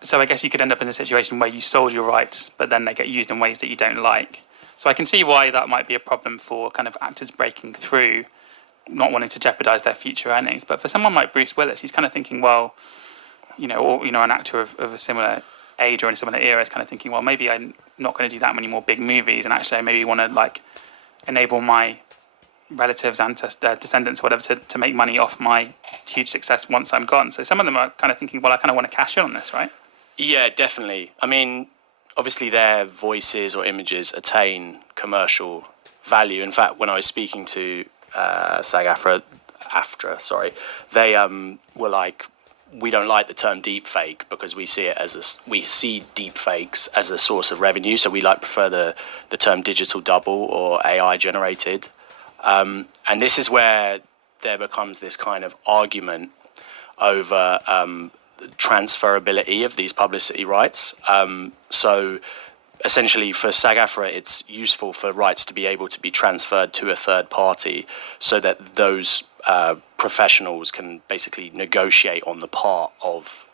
So I guess you could end up in a situation where you sold your rights, but then they get used in ways that you don't like. So I can see why that might be a problem for kind of actors breaking through, not wanting to jeopardize their future earnings. But for someone like Bruce Willis, he's kind of thinking, well, or an actor of a similar age or in a similar era is kind of thinking, well, maybe I'm not going to do that many more big movies, and actually I maybe want to like enable my relatives and descendants or whatever to make money off my huge success once I'm gone. So some of them are kind of thinking, well, I kind of want to cash in on this, right? Yeah, definitely. I mean, obviously their voices or images attain commercial value. In fact, when I was speaking to SAG-AFTRA, they were like, we don't like the term deep fake because we see deep fakes as a source of revenue. So we prefer the term digital double or AI generated. And this is where there becomes this kind of argument over transferability of these publicity rights. So essentially for SAG-AFTRA, it's useful for rights to be able to be transferred to a third party so that those professionals can basically negotiate on the part of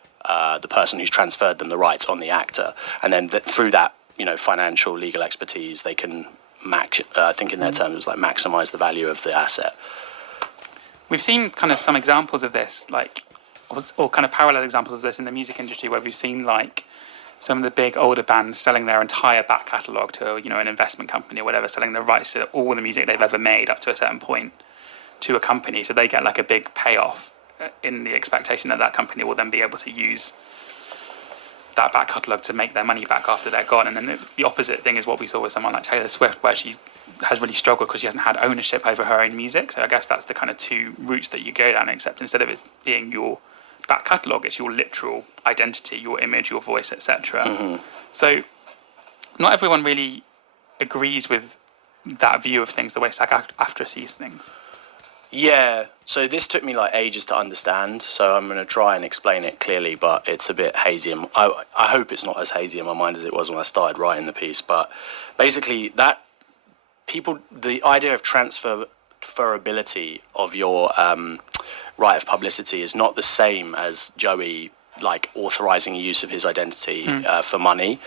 the person who's transferred them the rights on the actor. And then through that, financial, legal expertise, they can I think in their terms, it was like maximize the value of the asset. We've seen kind of some examples of this, or kind of parallel examples of this in the music industry, where we've seen like some of the big older bands selling their entire back catalogue to an investment company or whatever, selling the rights to all the music they've ever made up to a certain point to a company, so they get like a big payoff in the expectation that that company will then be able to use that back catalogue to make their money back after they're gone. And then the opposite thing is what we saw with someone like Taylor Swift, where she has really struggled because she hasn't had ownership over her own music. So I guess that's the kind of two routes that you go down, except instead of it being your back catalogue, it's your literal identity, your image, your voice, etc. So not everyone really agrees with that view of things, the way SAG-AFTRA sees things. Yeah, so this took me ages to understand, so I'm going to try and explain it clearly, but it's a bit hazy. I hope it's not as hazy in my mind as it was when I started writing the piece, but basically the idea of transferability of your right of publicity is not the same as Joey authorizing use of his identity for money.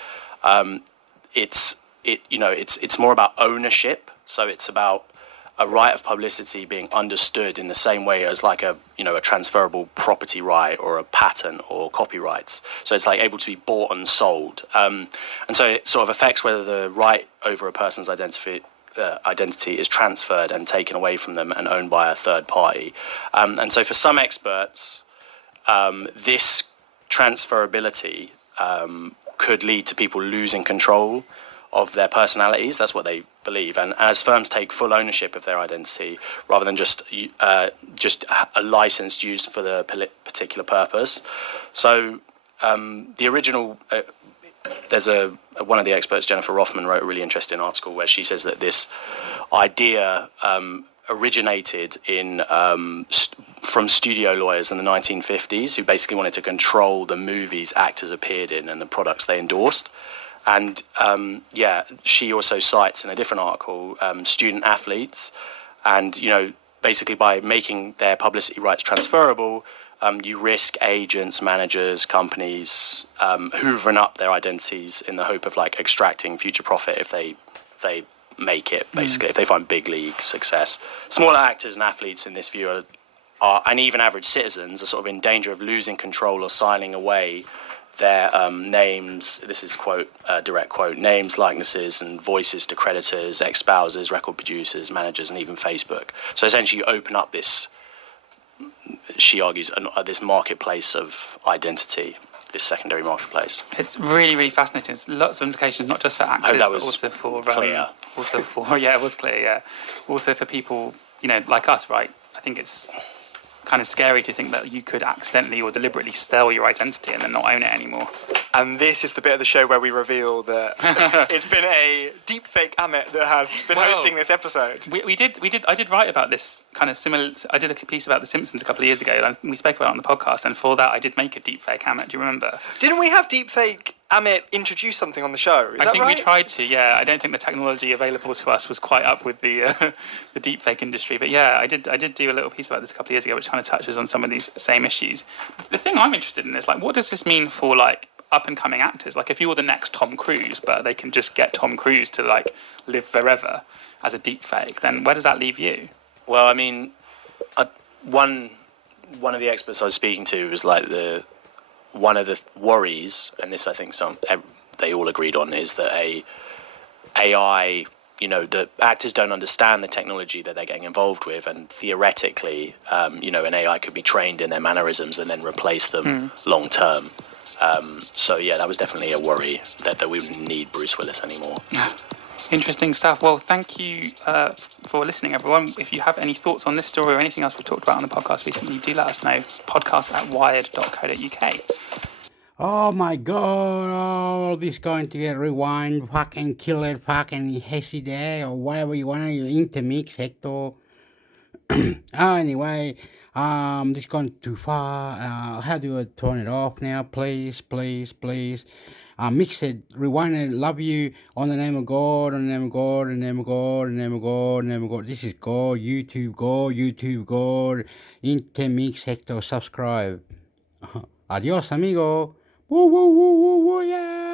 It's more about ownership, so it's about a right of publicity being understood in the same way as a transferable property right or a patent or copyrights. So it's able to be bought and sold. And so it sort of affects whether the right over a person's identity is transferred and taken away from them and owned by a third party. And so for some experts, this transferability could lead to people losing control of their personalities. That's what they believe. And as firms take full ownership of their identity rather than just a license used for the particular purpose. So the original, there's one of the experts, Jennifer Rothman, wrote a really interesting article where she says that this idea originated from studio lawyers in the 1950s who basically wanted to control the movies actors appeared in and the products they endorsed. And she also cites in a different article student athletes, and basically by making their publicity rights transferable, you risk agents, managers, companies hoovering up their identities in the hope of extracting future profit if they make it. Basically, if they find big league success, smaller actors and athletes in this view are and even average citizens are sort of in danger of losing control or signing away their names, this is direct quote, names, likenesses and voices to creditors, ex-spouses, record producers, managers and even Facebook. So essentially you open up this she argues, this marketplace of identity, this secondary marketplace. It's really, really fascinating. It's lots of implications, not just for actors, that but was also for clear. also for yeah, it was clear. Yeah, also for people, like us, right? I think it's kind of scary to think that you could accidentally or deliberately sell your identity and then not own it anymore. And this is the bit of the show where we reveal that it's been a deepfake Amit that has been hosting this episode. I did write about this kind of similar. I did a piece about The Simpsons a couple of years ago, and we spoke about it on the podcast. And for that, I did make a deepfake Amit. Do you remember? Didn't we have deepfake Amit introduce something on the show? Is I that think right? we tried to. Yeah, I don't think the technology available to us was quite up with the the deepfake industry. But yeah, I did do a little piece about this a couple of years ago, which kind of touches on some of these same issues. The thing I'm interested in is what does this mean for up and coming actors? If you're the next Tom Cruise, but they can just get Tom Cruise to live forever as a deep fake, then where does that leave you? Well, I mean, one of the experts I was speaking to was one of the worries, and this I think they all agreed on, is that AI, the actors don't understand the technology that they're getting involved with, and theoretically, an AI could be trained in their mannerisms and then replace them long term. So yeah, that was definitely a worry that we wouldn't need Bruce Willis anymore. Interesting stuff. Well, thank you for listening, everyone. If you have any thoughts on this story or anything else we've talked about on the podcast recently, do let us know. podcast@wired.co.uk. Oh my god, oh, this going to get rewind, fucking kill it, fucking Hesse there, or whatever you want, you intermix, Hector. Anyway, this gone too far. How do I turn it off now? Please. Mix it, rewind it, love you, on the name of God, on the name of God, in the name of God, in the name of God, in the name of God. This is God, YouTube, God, intermix, Hector, subscribe. Adios, amigo. Woo, yeah.